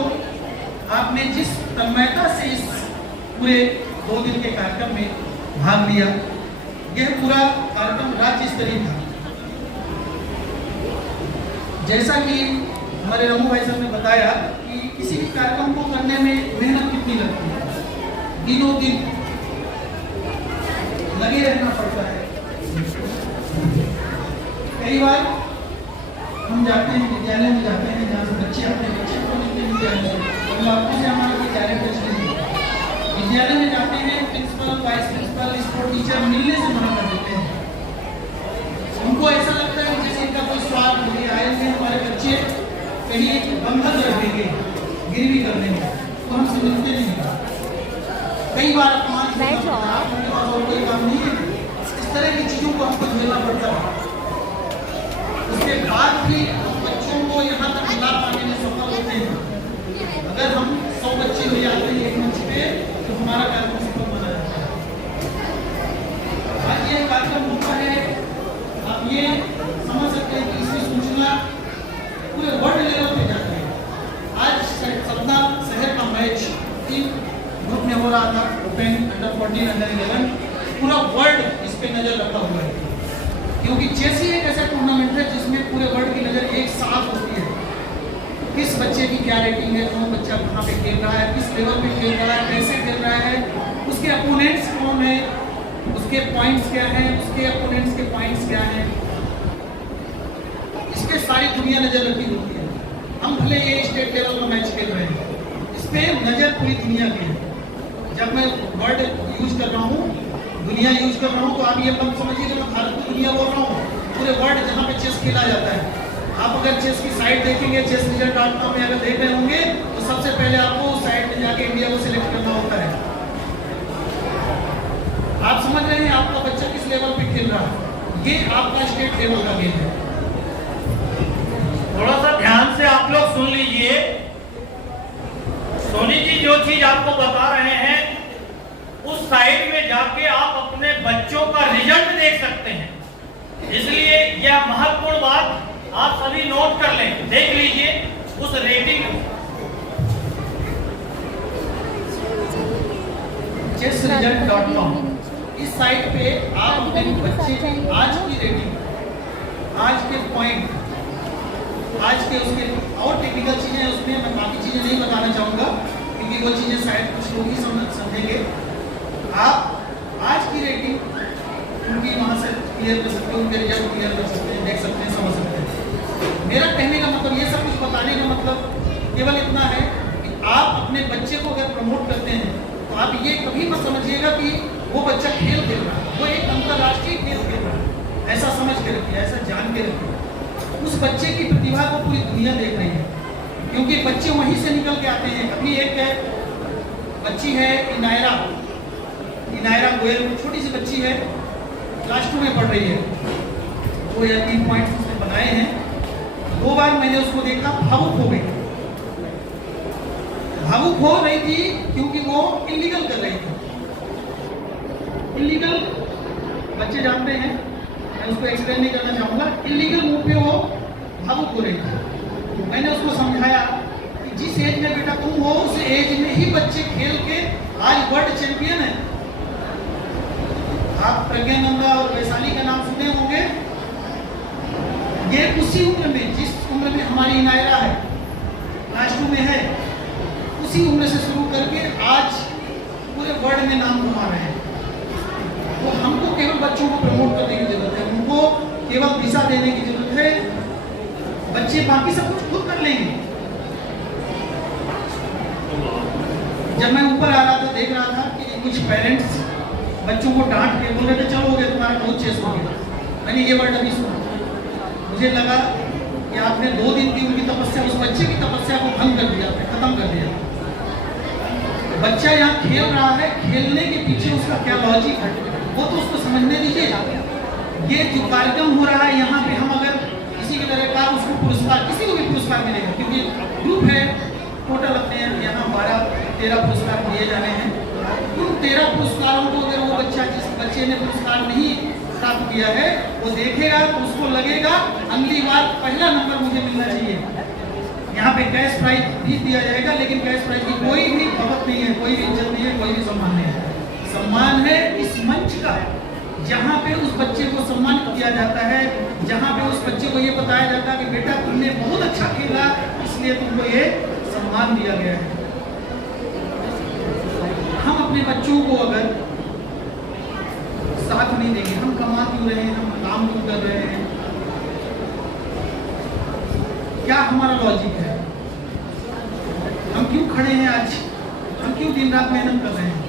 आपने जिस तन्मयता से इस पूरे 2 दिन के कार्यक्रम में भाग लिया, यह पूरा कार्यक्रम राज्य स्तरीय था। जैसा कि हमारे रमू भाई साहब ने बताया कि किसी भी कार्यक्रम को करने में मेहनत कितनी लगती है, दिनों दिन लगे रहना पड़ता है। कई बार विद्यालय में जाते हैं, principal, vice principal, sport teacher मिलने से मना कर देते हैं। उनको ऐसा लगता है जैसे इनका कोई स्वार्थ नहीं, आएंगे हमारे बच्चे कहीं बंधन रखेंगे, गिरवी कर देंगे, तो हमसे मिलते नहीं। कई बार अपमान और कोई काम नहीं है, इस तरह की चीजों को हमको झेलना पड़ता है। उसके बाद भी बच्चों को यहाँ तक मिला पाने में सफल होते हैं। अगर हम 100 बच्चे हो जाते हैं एक मंच पे, तो हमारा कार्यक्रम सफल बना जाता है। आज ये कार्यक्रम होता है, आप ये समझ सकते हैं कि इसकी सूचना पूरे वर्ल्ड लेवल पे जाती है। आज सतना शहर का मैच 3 ग्रुप में हो रहा था, ओपन, अंडर 14, अंडर 11, पूरा वर्ल्ड इस पे नजर रखा हुआ है, क्योंकि चेस ही एक ऐसा टूर्नामेंट है जिसमें पूरे वर्ल्ड की नजर एक साथ होती है। किस बच्चे की क्या रेटिंग है, कौन बच्चा कहाँ पे खेल रहा है, किस लेवल पे खेल रहा है, कैसे खेल रहा है, उसके अपोनेंट्स कौन है, उसके पॉइंट्स क्या हैं, उसके अपोनेंट्स के पॉइंट्स क्या हैं, इसके सारी दुनिया नजर रखी होती है। हम भले ये स्टेट लेवल का मैच खेल रहे हैं, इस पे नजर पूरी दुनिया की है। जब मैं वर्ड यूज कर रहा हूँ, दुनिया यूज कर रहा हूँ, तो आप ये मत समझिए कि मैं भारत की दुनिया बोल रहा हूँ। पूरे वर्ल्ड जहाँ पे चेस खेला जाता है, आप अगर चेस की साइट देखेंगे, chessresult.com में अगर देख रहे होंगे, तो सबसे पहले आपको उस साइट में जाके इंडिया को सिलेक्ट करना होता है। आप समझ रहे हैं आपका बच्चा किस लेवल पे खेल रहा है, ये आपका स्टेट लेवल का गेम है। थोड़ा सा ध्यान से आप लोग सुन लीजिए। सोनी जी जो चीज आपको बता रहे हैं, उस साइट में जाके आप अपने बच्चों का रिजल्ट देख सकते हैं। इसलिए यह महत्वपूर्ण बात आप सभी नोट कर लें। देख लीजिए उस रेटिंग chessresult.com, इस साइट पे आप अपने बच्चे की आज की रेटिंग, आज के पॉइंट, आज के उसके और टेक्निकल चीजें उसमें मैं बाकी चीजें नहीं बताना चाहूंगा, क्योंकि वो चीजें शायद कुछ लोग ही समझेंगे। आप आज की रेटिंग उनकी वहां से क्लियर कर सकते हो, उनके रिजल्ट क्लियर कर सकते हैं, देख सकते हैं, समझ सकते हैं। मेरा कहने का मतलब, ये सब कुछ बताने का मतलब केवल इतना है कि आप अपने बच्चे को अगर प्रमोट करते हैं, तो आप ये कभी मत समझिएगा कि वो बच्चा खेल खेल रहा है, वो एक अंतर्राष्ट्रीय खेल खेल रहा है। ऐसा समझ के रखिए, ऐसा जान के रखिए। उस बच्चे की प्रतिभा को पूरी दुनिया देख रही है, क्योंकि बच्चे वहीं से निकल के आते हैं। अभी एक है बच्ची है इनायरा गोयल, छोटी सी बच्ची है, क्लास 2 में पढ़ रही है। वो या 3 पॉइंट्स उसने बनाए हैं। 2 बार मैंने उसको देखा, भावुक हो गई। भावुक हो रही थी क्योंकि वो इलीगल कर रही थी। इलीगल बच्चे जानते हैं, मैं उसको एक्सप्लेन नहीं करना चाहूंगा। इलीगल मूव पे वो भावुक हो रही थी। मैंने उसको समझाया कि जिस एज में बेटा तुम हो, उस एज में ही बच्चे खेल के आज वर्ल्ड चैंपियन है। आप प्रज्ञानंदा और वैशाली का नाम सुने होंगे। ये उसी उम्र में, जिस उम्र में हमारी इनायरा है, क्लास 2 में है, उसी उम्र से शुरू करके आज पूरे वर्ल्ड में नाम कमा रहे हैं। तो हमको केवल बच्चों को प्रमोट करने की जरूरत है, उनको केवल दिशा देने की जरूरत है। बच्चे बाकी सब कुछ खुद कर लेंगे। जब मैं ऊपर आ रहा था, देख रहा था कि कुछ पेरेंट्स बच्चों को डांट के बोल रहे थे, चलो हो गया तुम्हारा बहुत चेस हो गया। मैंने ये वर्ड अभी सुना, मुझे लगा कि आपने 2 दिन की उनकी तपस्या, उस बच्चे की तपस्या को भंग कर दिया, खत्म कर दिया। बच्चा यहाँ खेल रहा है, खेलने के पीछे उसका क्या लॉजिक है वो तो उसको समझने दीजिए। ये जो कार्यक्रम हो रहा है यहाँ पे, हम अगर किसी की तरह का उसको पुरस्कार, किसी को भी पुरस्कार मिलेगा, क्योंकि ग्रुप है, टोटल अपने यहाँ 12-13 पुरस्कार दिए जाने हैं। उन 13 पुरस्कारों को अगर वो बच्चा, जिस बच्चे ने पुरस्कार नहीं प्राप्त किया है, वो देखेगा तो उसको लगेगा अगली बार पहला नंबर मुझे मिलना चाहिए। यहाँ पे कैश प्राइज भी दिया जाएगा, लेकिन कैश प्राइज की कोई भी खपत नहीं है, कोई भी इज्जत नहीं है, कोई भी सम्मान नहीं है। सम्मान है इस मंच का, जहाँ पे उस बच्चे को सम्मानित किया जाता है, जहाँ पे उस बच्चे को ये बताया जाता है कि बेटा तुमने बहुत अच्छा खेला, इसलिए तुमको ये सम्मान दिया गया है। हम अपने बच्चों को अगर साथ नहीं देंगे, हम कमा क्यों रहे हैं, हम काम क्यों कर रहे हैं, क्या हमारा लॉजिक है, हम क्यों खड़े हैं आज, हम क्यों दिन रात मेहनत कर रहे हैं।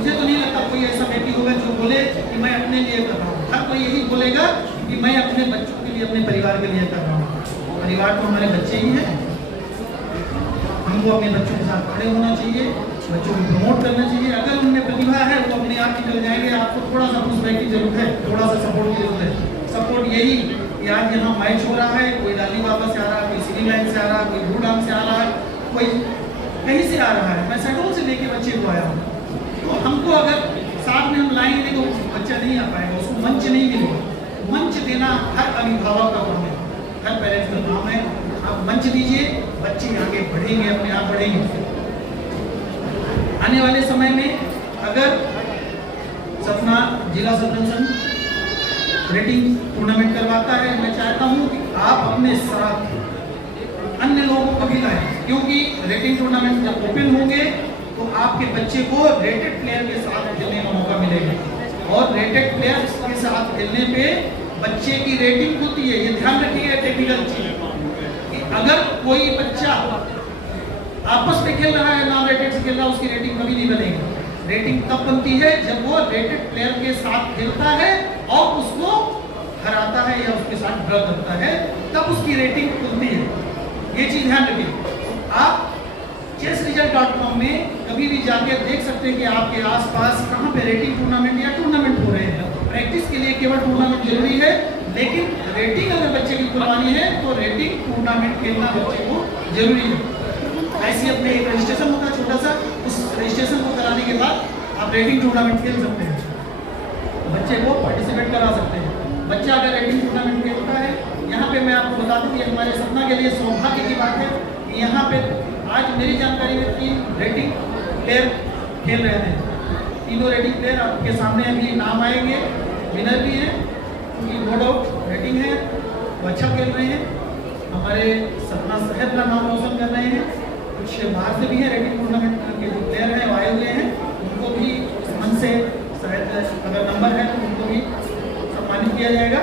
मुझे तो नहीं लगता कोई ऐसा व्यक्ति होगा जो बोले कि मैं अपने लिए कर रहा हूँ। हर कोई यही बोलेगा कि मैं अपने बच्चों के लिए, अपने परिवार के लिए कर रहा हूँ। परिवार तो हमारे बच्चे ही हैं, हमको अपने बच्चों के साथ खड़े होना चाहिए, बच्चों को प्रमोट करना चाहिए। अगर उनमें प्रतिभा है वो अपने आप निकल जाएंगे। आपको थोड़ा सा पुशबैक की जरूरत है, थोड़ा सा सपोर्ट की जरूरत है। सपोर्ट यही कि आज यहाँ मैच हो रहा है, कोई डाली बाबा से आ रहा है, कोई सिविल लाइन से आ रहा है, कोई भूडाम से आ रहा है, कोई कहीं से आ रहा है। मैं शहडोल से लेके बच्चे को आया हूँ। तो हमको अगर साथ में हम लाएंगे तो बच्चा नहीं आ पाएगा, उसको मंच नहीं मिलेगा। मंच देना हर अभिभावक का काम है, हर पेरेंट्स का काम है। आप मंच दीजिए, बच्चे आगे बढ़ेंगे, अपने आप बढ़ेंगे। आने वाले समय में अगर सपना जिला शतरंज संघ रेटिंग टूर्नामेंट करवाता है, मैं चाहता हूं कि आप अपने साथ अन्य लोगों को भी लाएं, क्योंकि रेटिंग टूर्नामेंट जब ओपन होंगे तो आपके बच्चे को रेटेड प्लेयर के साथ खेलने का मौका मिलेगा। और रेटेड प्लेयर के साथ खेलने पे बच्चे की रेटिंग होती है, ये ध्यान रखिएगा। टेक्निकल चीज कि अगर कोई बच्चा आपस में खेल रहा है, नॉन रेटेड से खेल रहा है, उसकी रेटिंग कभी नहीं बनेगी। रेटिंग तब बनती है जब वो रेटेड प्लेयर के साथ खेलता है और उसको हराता है या उसके साथ ड्रॉ करता है, तब उसकी रेटिंग खुलती है। ये चीज ध्यान रखिए। आप chessresult.com में कभी भी जाके देख सकते हैं कि आपके आसपास कहाँ पे रेटिंग टूर्नामेंट या टूर्नामेंट हो रहे हैं। प्रैक्टिस के लिए केवल टूर्नामेंट जरूरी है, लेकिन रेटिंग अगर बच्चे की खुलवानी है तो रेटिंग टूर्नामेंट खेलना बच्चे को जरूरी है। ऐसे अपने एक रजिस्ट्रेशन होता है छोटा सा, उस रजिस्ट्रेशन को कराने के बाद आप रेटिंग टूर्नामेंट खेल सकते हैं, बच्चे को पार्टिसिपेट करा सकते हैं। बच्चा अगर रेटिंग टूर्नामेंट खेलता है, यहाँ पे मैं आपको बता दूं कि हमारे सपना के लिए सौभाग्य की बात है कि यहाँ पे आज मेरी जानकारी में 3 रेटिंग प्लेयर खेल रहे थे। तीनों रेटिंग प्लेयर आपके सामने अभी नाम आएंगे, विनर भी हैं, उनकी नो डाउट रेटिंग है, वो अच्छा खेल रहे हैं, हमारे सपना शहर का नाम रोशन कर रहे हैं। कुछ बाहर से भी है रेटिंग टूर्नामेंट के जो प्लेयर हैं वो आए हुए हैं, उनको भी मन से शायद अगर नंबर है तो उनको भी सम्मानित किया जाएगा।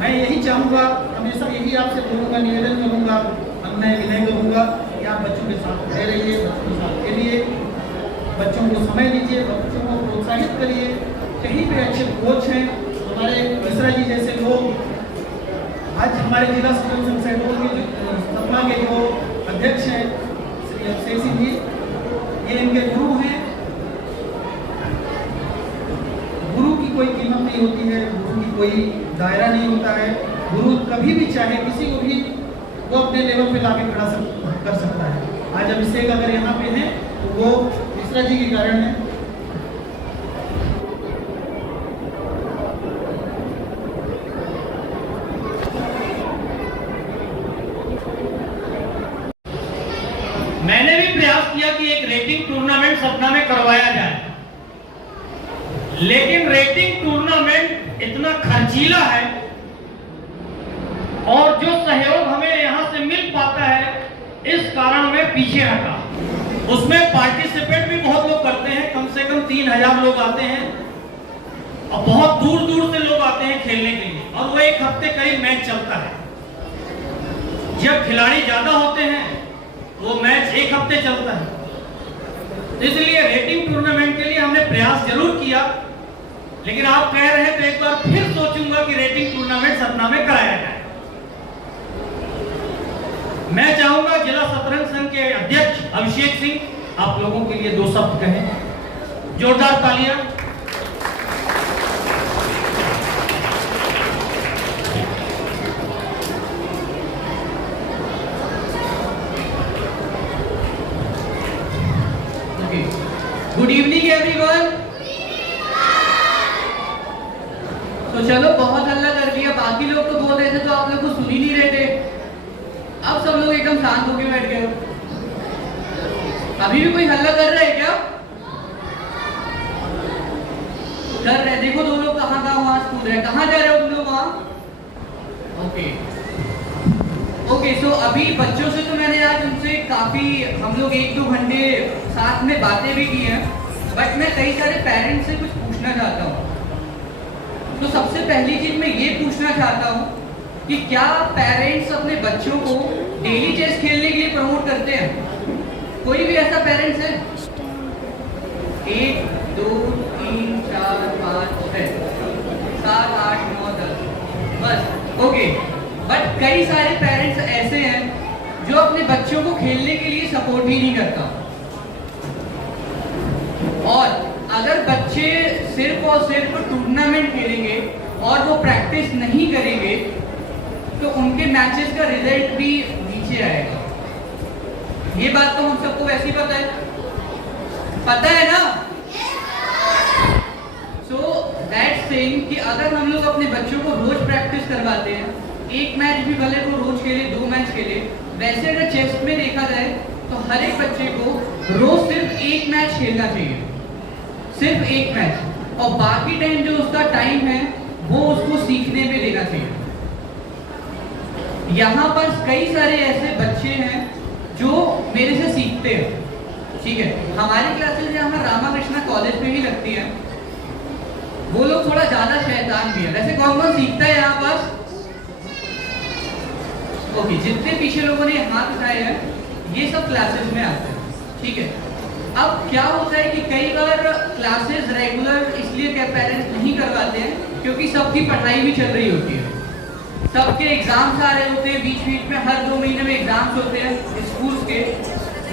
मैं यही चाहूँगा, हमेशा यही आपसे बोलूँगा, निवेदन करूँगा, अन्य विनय करूँगा कि आप बच्चों के साथ खड़े रहिए, बच्चों के साथ खेलिए, बच्चों को समय दीजिए, बच्चों को प्रोत्साहित करिए। कहीं पे अच्छे कोच हैं, हमारे मिश्रा जी जैसे लोग, आज हमारे जिला शतरंज संघ शहडोल के सपना के जो अध्यक्ष हैं श्री अभिषेक सिंह जी, ये इनके गुरु हैं। गुरु की कोई कीमत नहीं होती है, गुरु की कोई दायरा नहीं होता है। गुरु कभी भी चाहे किसी को भी वो अपने लेवल पे लाके खड़ा कर सकता है। आज अभिषेक अगर यहाँ पे हैं तो वो मिश्रा जी के कारण है। मैंने भी प्रयास किया कि एक रेटिंग टूर्नामेंट सपना में करवाया जाए, लेकिन रेटिंग टूर्नामेंट इतना खर्चीला है और जो सहयोग हमें यहां से मिल पाता है इस कारण मैं पीछे हटा। उसमें पार्टिसिपेट भी बहुत लोग करते हैं, कम से कम 3000 लोग आते हैं और बहुत दूर दूर से लोग आते हैं खेलने के लिए, और वो एक हफ्ते करीब मैच चलता है। जब खिलाड़ी ज्यादा होते हैं वो मैच एक हफ्ते चलता है। इसलिए रेटिंग टूर्नामेंट के लिए हमने प्रयास जरूर किया, लेकिन आप कह रहे हैं तो एक बार फिर सोचूंगा कि रेटिंग टूर्नामेंट सपना में कराया जाए। मैं चाहूंगा जिला शतरंज संघ के अध्यक्ष अभिषेक सिंह आप लोगों के लिए 2 शब्द कहें। जोरदार तालियां। Good evening everyone. तो चलो बहुत हल्ला कर दिया, बाकी लोग तो बोल रहे थे तो आप लोग को सुन ही नहीं रहे थे। अब सब लोग एकदम शांत होकर बैठ गए। अभी भी कोई हल्ला कर रहा है क्या? कर रहे, देखो 2 लोग कहाँ वहां कूद रहे, कहाँ जा रहे हो तुम लोग वहां? ओके सो अभी बच्चों से तो मैंने आज उनसे काफी हम लोग 1-2 घंटे साथ में बातें भी की हैं, बट मैं कई सारे पेरेंट्स से कुछ पूछना चाहता हूँ। तो सबसे पहली चीज मैं ये पूछना चाहता हूँ कि क्या पेरेंट्स अपने बच्चों को डेली चेस खेलने के लिए प्रमोट करते हैं? कोई भी ऐसा पेरेंट्स है? 1 2 3 4 5 6 7 8 9 10 बस ओके। बट कई सारे पेरेंट्स ऐसे हैं जो अपने बच्चों को खेलने के लिए सपोर्ट ही नहीं करता। और अगर बच्चे सिर्फ और सिर्फ टूर्नामेंट खेलेंगे और वो प्रैक्टिस नहीं करेंगे तो उनके मैचेस का रिजल्ट भी नीचे आएगा। ये बात तो हम सबको वैसे ही पता है ना। सो दैट्स सेइंग कि अगर हम लोग अपने बच्चों को रोज प्रैक्टिस करवाते हैं, एक मैच भी भले वो रोज खेले 2 मैच खेले, वैसे अगर चेस में देखा जाए तो हर एक बच्चे को रोज सिर्फ 1 मैच खेलना चाहिए, सिर्फ 1 मैच, और बाकी टाइम जो उसका टाइम है वो उसको सीखने में देना चाहिए। यहाँ पर कई सारे ऐसे बच्चे हैं जो मेरे से सीखते हैं, ठीक है। हमारी क्लासेस यहाँ रामाकृष्णा कॉलेज में ही लगती है। वो लोग थोड़ा ज्यादा शैतान भी है। वैसे कौन कौन सीखता है यहाँ पर? ओके, जितने पीछे लोगों ने हाथ उठाए हैं ये सब क्लासेस में आते हैं, ठीक है। अब क्या होता है कि कई बार क्लासेस रेगुलर इसलिए क्या पेरेंट्स नहीं करवाते हैं क्योंकि सबकी पढ़ाई भी चल रही होती है, सबके एग्जाम्स आ रहे होते हैं, बीच बीच में हर 2 महीने में एग्जाम्स होते हैं स्कूल्स के।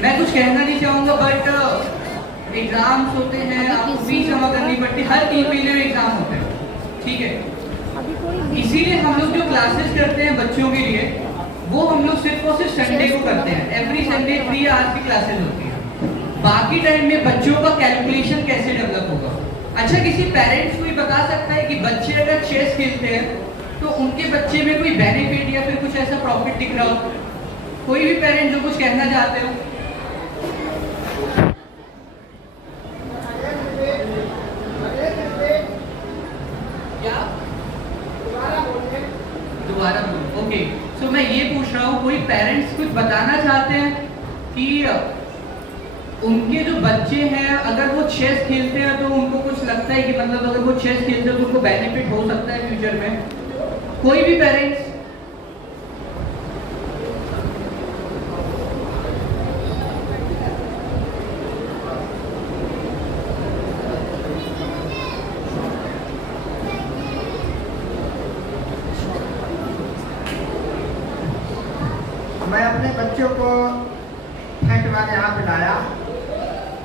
मैं कुछ कहना नहीं चाहूँगा बट एग्जाम्स होते हैं, आपको फीस जमा करनी पड़ती है, हर 3 महीने में एग्जाम होते हैं, ठीक है। इसीलिए हम लोग जो क्लासेस करते हैं बच्चों के लिए वो हम लोग सिर्फ और सिर्फ संडे को करते हैं। एवरी संडे 3 आवर्स की क्लासेस होती है। बाकी टाइम में बच्चों का कैलकुलेशन कैसे डेवलप होगा। अच्छा, किसी पेरेंट्स को ही बता सकता है कि बच्चे अगर चेस खेलते हैं तो उनके बच्चे में कोई बेनिफिट या फिर कुछ ऐसा प्रॉफिट दिख रहा हो? कोई भी पेरेंट जो कुछ कहना चाहते हो? क्या दोबारा बोलो। ओके, सो मैं ये पूछ रहा हूँ, कोई पेरेंट्स कुछ बताना चाहते हैं कि उनके जो बच्चे हैं अगर वो चेस खेलते हैं तो उनको कुछ लगता है कि मतलब अगर वो चेस खेलते हैं तो उनको बेनिफिट हो सकता है फ्यूचर में? कोई भी पेरेंट्स? मैं अपने बच्चों को फैक्ट वाले यहाँ पे लाया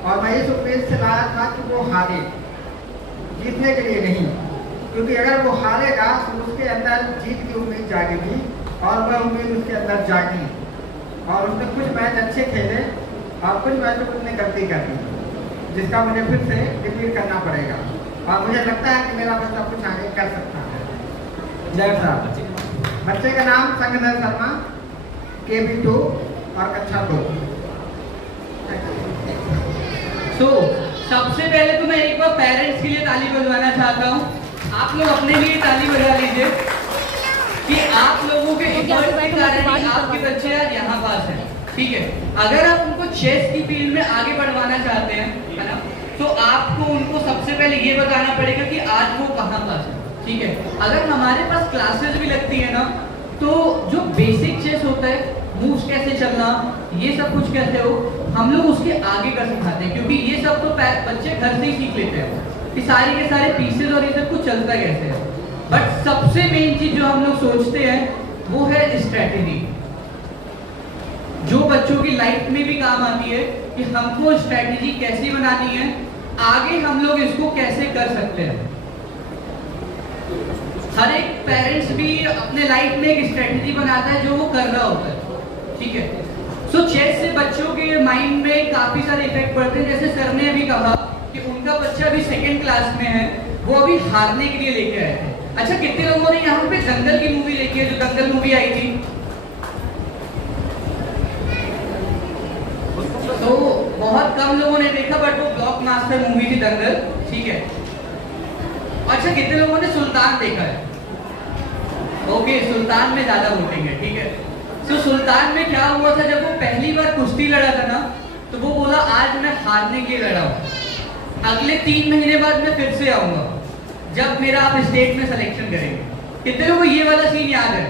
और मैं इस उम्मीद से लाया था कि वो हारे, जीतने के लिए नहीं, क्योंकि अगर वो हारेगा तो उसके अंदर जीत की उम्मीद जागेगी और वह उम्मीद उसके अंदर जागी और उसने कुछ मैच अच्छे खेले और कुछ मैच में उसने गलती कर दी जिसका मुझे फिर से रिपीट करना पड़ेगा और मुझे लगता है कि मेरा बच्चा कुछ आगे कर सकता है। जय साहब। बच्चे का नाम संगधर शर्मा, KB2 और कक्षा 2। सो सबसे पहले तो मैं एक बार पेरेंट्स के लिए ताली बजवाना चाहता हूँ। आप लोग अपने लिए ताली बजा लीजिए कि आप लोगों के एफर्ट के कारण ही आपके बच्चे आज यहाँ पास हैं, ठीक है। अगर आप उनको चेस की फील्ड में आगे बढ़वाना चाहते हैं, है ना, तो आपको उनको सबसे पहले ये बताना पड़ेगा कि आज वो कहाँ पास है, ठीक है। अगर हमारे पास क्लासेस भी लगती है ना तो जो बेसिक चेस होता है, मूव्स कैसे चलना, ये सब कुछ कैसे हो, हम लोग उसके आगे कर सिखाते हैं क्योंकि ये सब तो बच्चे घर से ही सीख लेते हैं कि सारे के सारे पीसेस और ये सब कुछ चलता कैसे है। बट सबसे मेन चीज जो हम लोग सोचते हैं वो है स्ट्रेटेजी, जो बच्चों की लाइफ में भी काम आती है कि हमको स्ट्रेटेजी कैसे बनानी है, आगे हम लोग इसको कैसे कर सकते हैं। हर एक पेरेंट्स भी अपने लाइफ में एक स्ट्रेटेजी बनाता है जो वो कर रहा होता है, ठीक है। सो चेस से बच्चों के माइंड में काफी सारे इफेक्ट पड़ते हैं। जैसे सर ने अभी कहा कि उनका बच्चा अभी 2nd क्लास में है, वो अभी हारने के लिए लेके आए थे। अच्छा, कितने लोगों ने यहाँ पे दंगल की मूवी देखी है, जो दंगल मूवी आई थी? तो बहुत कम लोगों ने देखा, बट वो ब्लॉकबस्टर मूवी थी दंगल, ठीक है। अच्छा, कितने लोगों ने सुल्तान देखा है? ओके, सुल्तान में ज्यादा वोटिंग है, ठीक है। तो सुल्तान में क्या हुआ था, जब वो पहली बार कुश्ती लड़ा था ना तो वो बोला आज मैं हारने के लिए लड़ा हूँ, अगले 3 महीने बाद मैं फिर से आऊंगा जब मेरा आप स्टेट में सिलेक्शन करेंगे। कितने लोगों को ये वाला सीन याद है?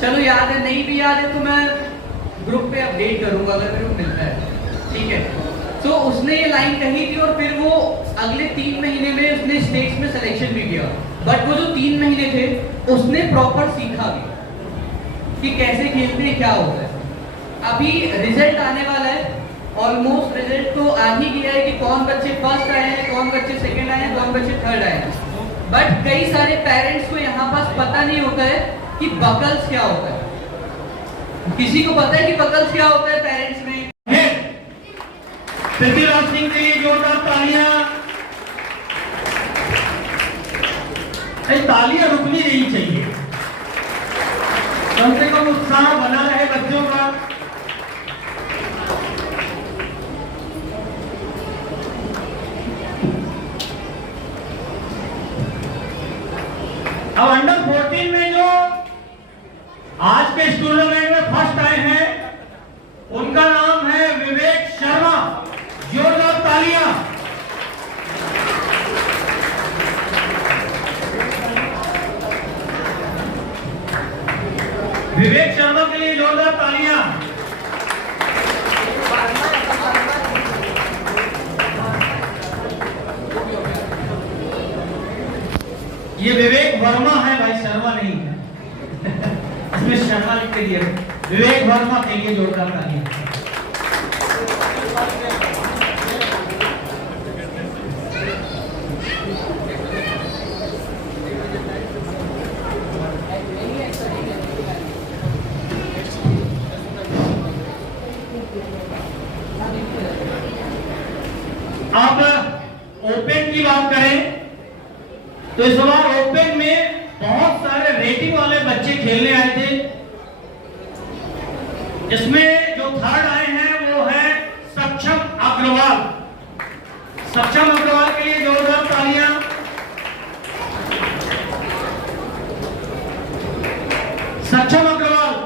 चलो याद है, नहीं भी याद है तो मैं ग्रुप पे अपडेट करूंगा अगर मेरे को मिलता है, ठीक है। तो उसने ये लाइन कही थी और फिर वो अगले 3 महीने में उसने स्टेट्स में सिलेक्शन भी किया, बट वो जो 3 महीने थे उसने प्रॉपर सीखा भी कि कैसे खेलते हैं, क्या होता है। अभी रिजल्ट आने वाला है, ऑलमोस्ट रिजल्ट तो आ ही गया है कि कौन बच्चे फर्स्ट आए हैं, कौन बच्चे सेकंड आए हैं, कौन बच्चे थर्ड आए हैं। बट कई सारे पेरेंट्स को यहाँ पास पता नहीं होता है कि बकल्स क्या होता है। किसी को पता है कि बकल्स क्या होता है पेरेंट्स में? पृथ्वीराज सिंह के लिए जोरदार तालियां। तालियां रुकनी नहीं चाहिए, कम से कम उत्साह बना रहे बच्चों का। अब अंडर 14 में जो आज के इस टूर्नामेंट में फर्स्ट आए हैं उनका नाम है विवेक शर्मा। जोरदार तालियां। विवेक शर्मा के लिए जोरदार तालियां। ये विवेक वर्मा है भाई, शर्मा नहीं है। इसमें शर्मा लिख के दिया। विवेक वर्मा के लिए जोरदार तालियां। अब ओपन की बात करें तो इस बार ओपन में बहुत सारे रेटिंग वाले बच्चे खेलने आए थे। इसमें जो थर्ड आए हैं वो है सक्षम अग्रवाल। सक्षम अग्रवाल के लिए जोरदार तालियां। सक्षम अग्रवाल।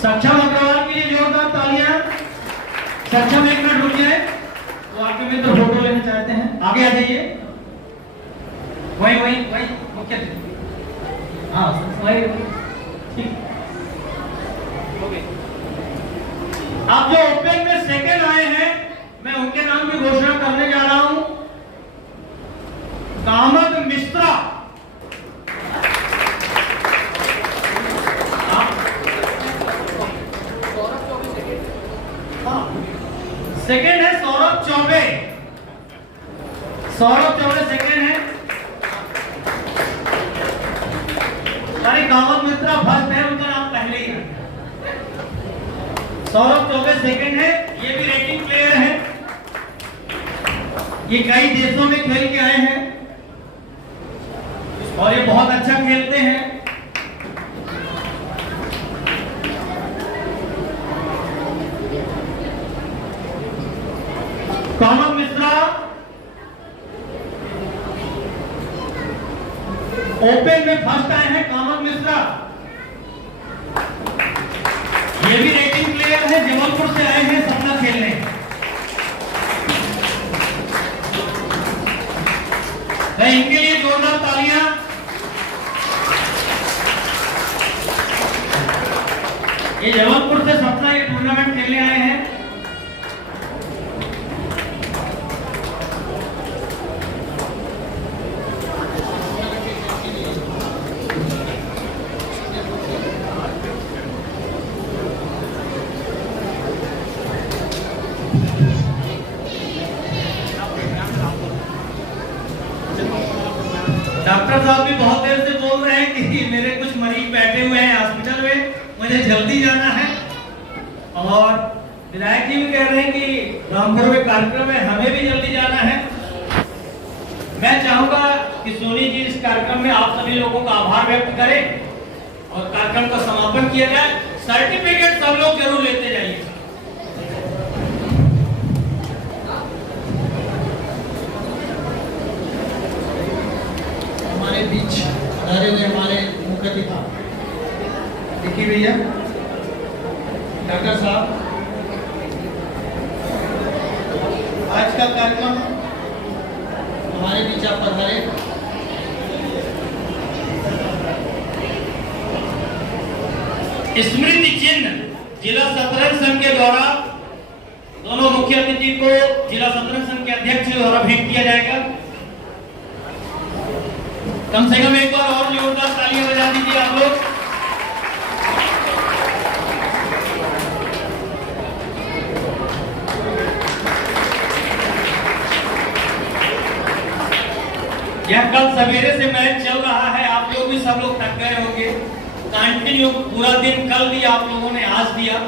सक्षम अग्रवाल के लिए जोरदार तालियां। सक्षम एक मिनट रुक जाए, वो आपके मित्र फोटो लेना चाहते हैं, आगे आ जाइए। वही मुख्य। हाँ वही ठीक। अब जो ओपन में सेकंड आए हैं मैं उनके नाम की घोषणा करने जा रहा हूं। कामद मिश्रा। सेकेंड है सौरभ चौबे। सौरभ चौबे सेकेंड है। अरे कामत मित्रा फर्स्ट है, उनका नाम पहले ही है। सौरभ चौबे सेकेंड है। ये भी रेटिंग प्लेयर है, ये कई देशों में खेल के आए हैं और ये बहुत अच्छा खेलते हैं। कामत मिश्रा ओपन में फर्स्ट आए हैं। कामत मिश्रा ये भी रेटिंग प्लेयर है, जबलपुर से आए हैं सपना खेलने। इनके लिए जोरदार तालियां। ये जबलपुर से सपना ये टूर्नामेंट खेलने आए हैं। डॉक्टर साहब भी बहुत देर से बोल रहे हैं कि मेरे कुछ मरीज बैठे हुए हैं हॉस्पिटल में, मुझे जल्दी जाना है। और विधायक जी भी कह रहे हैं कि रामपुर में कार्यक्रम है, हमें भी जल्दी जाना है। मैं चाहूंगा कि सोनी जी इस कार्यक्रम में आप सभी लोगों का आभार व्यक्त करें और कार्यक्रम का समापन किया जाए। सर्टिफिकेट सब लोग जरूर लेते जाइए। हमारे बीच पधारे हुए हमारे मुख्य अतिथि देखिए भैया डॉक्टर साहब आज का कार्यक्रम हमारे बीच आप पधारे। स्मृति चिन्ह जिला शतरंज संघ के द्वारा दोनों मुख्य अतिथि को जिला शतरंज संघ के अध्यक्ष के द्वारा भेंट किया जाएगा। कम से कम एक बार और जोरदार तालियां बजा दीजिए आप लोग। यह कल सवेरे से मैच चल रहा है, आप लोग भी सब लोग थक गए होंगे। कंटिन्यू पूरा दिन कल भी आप लोगों ने आज दिया।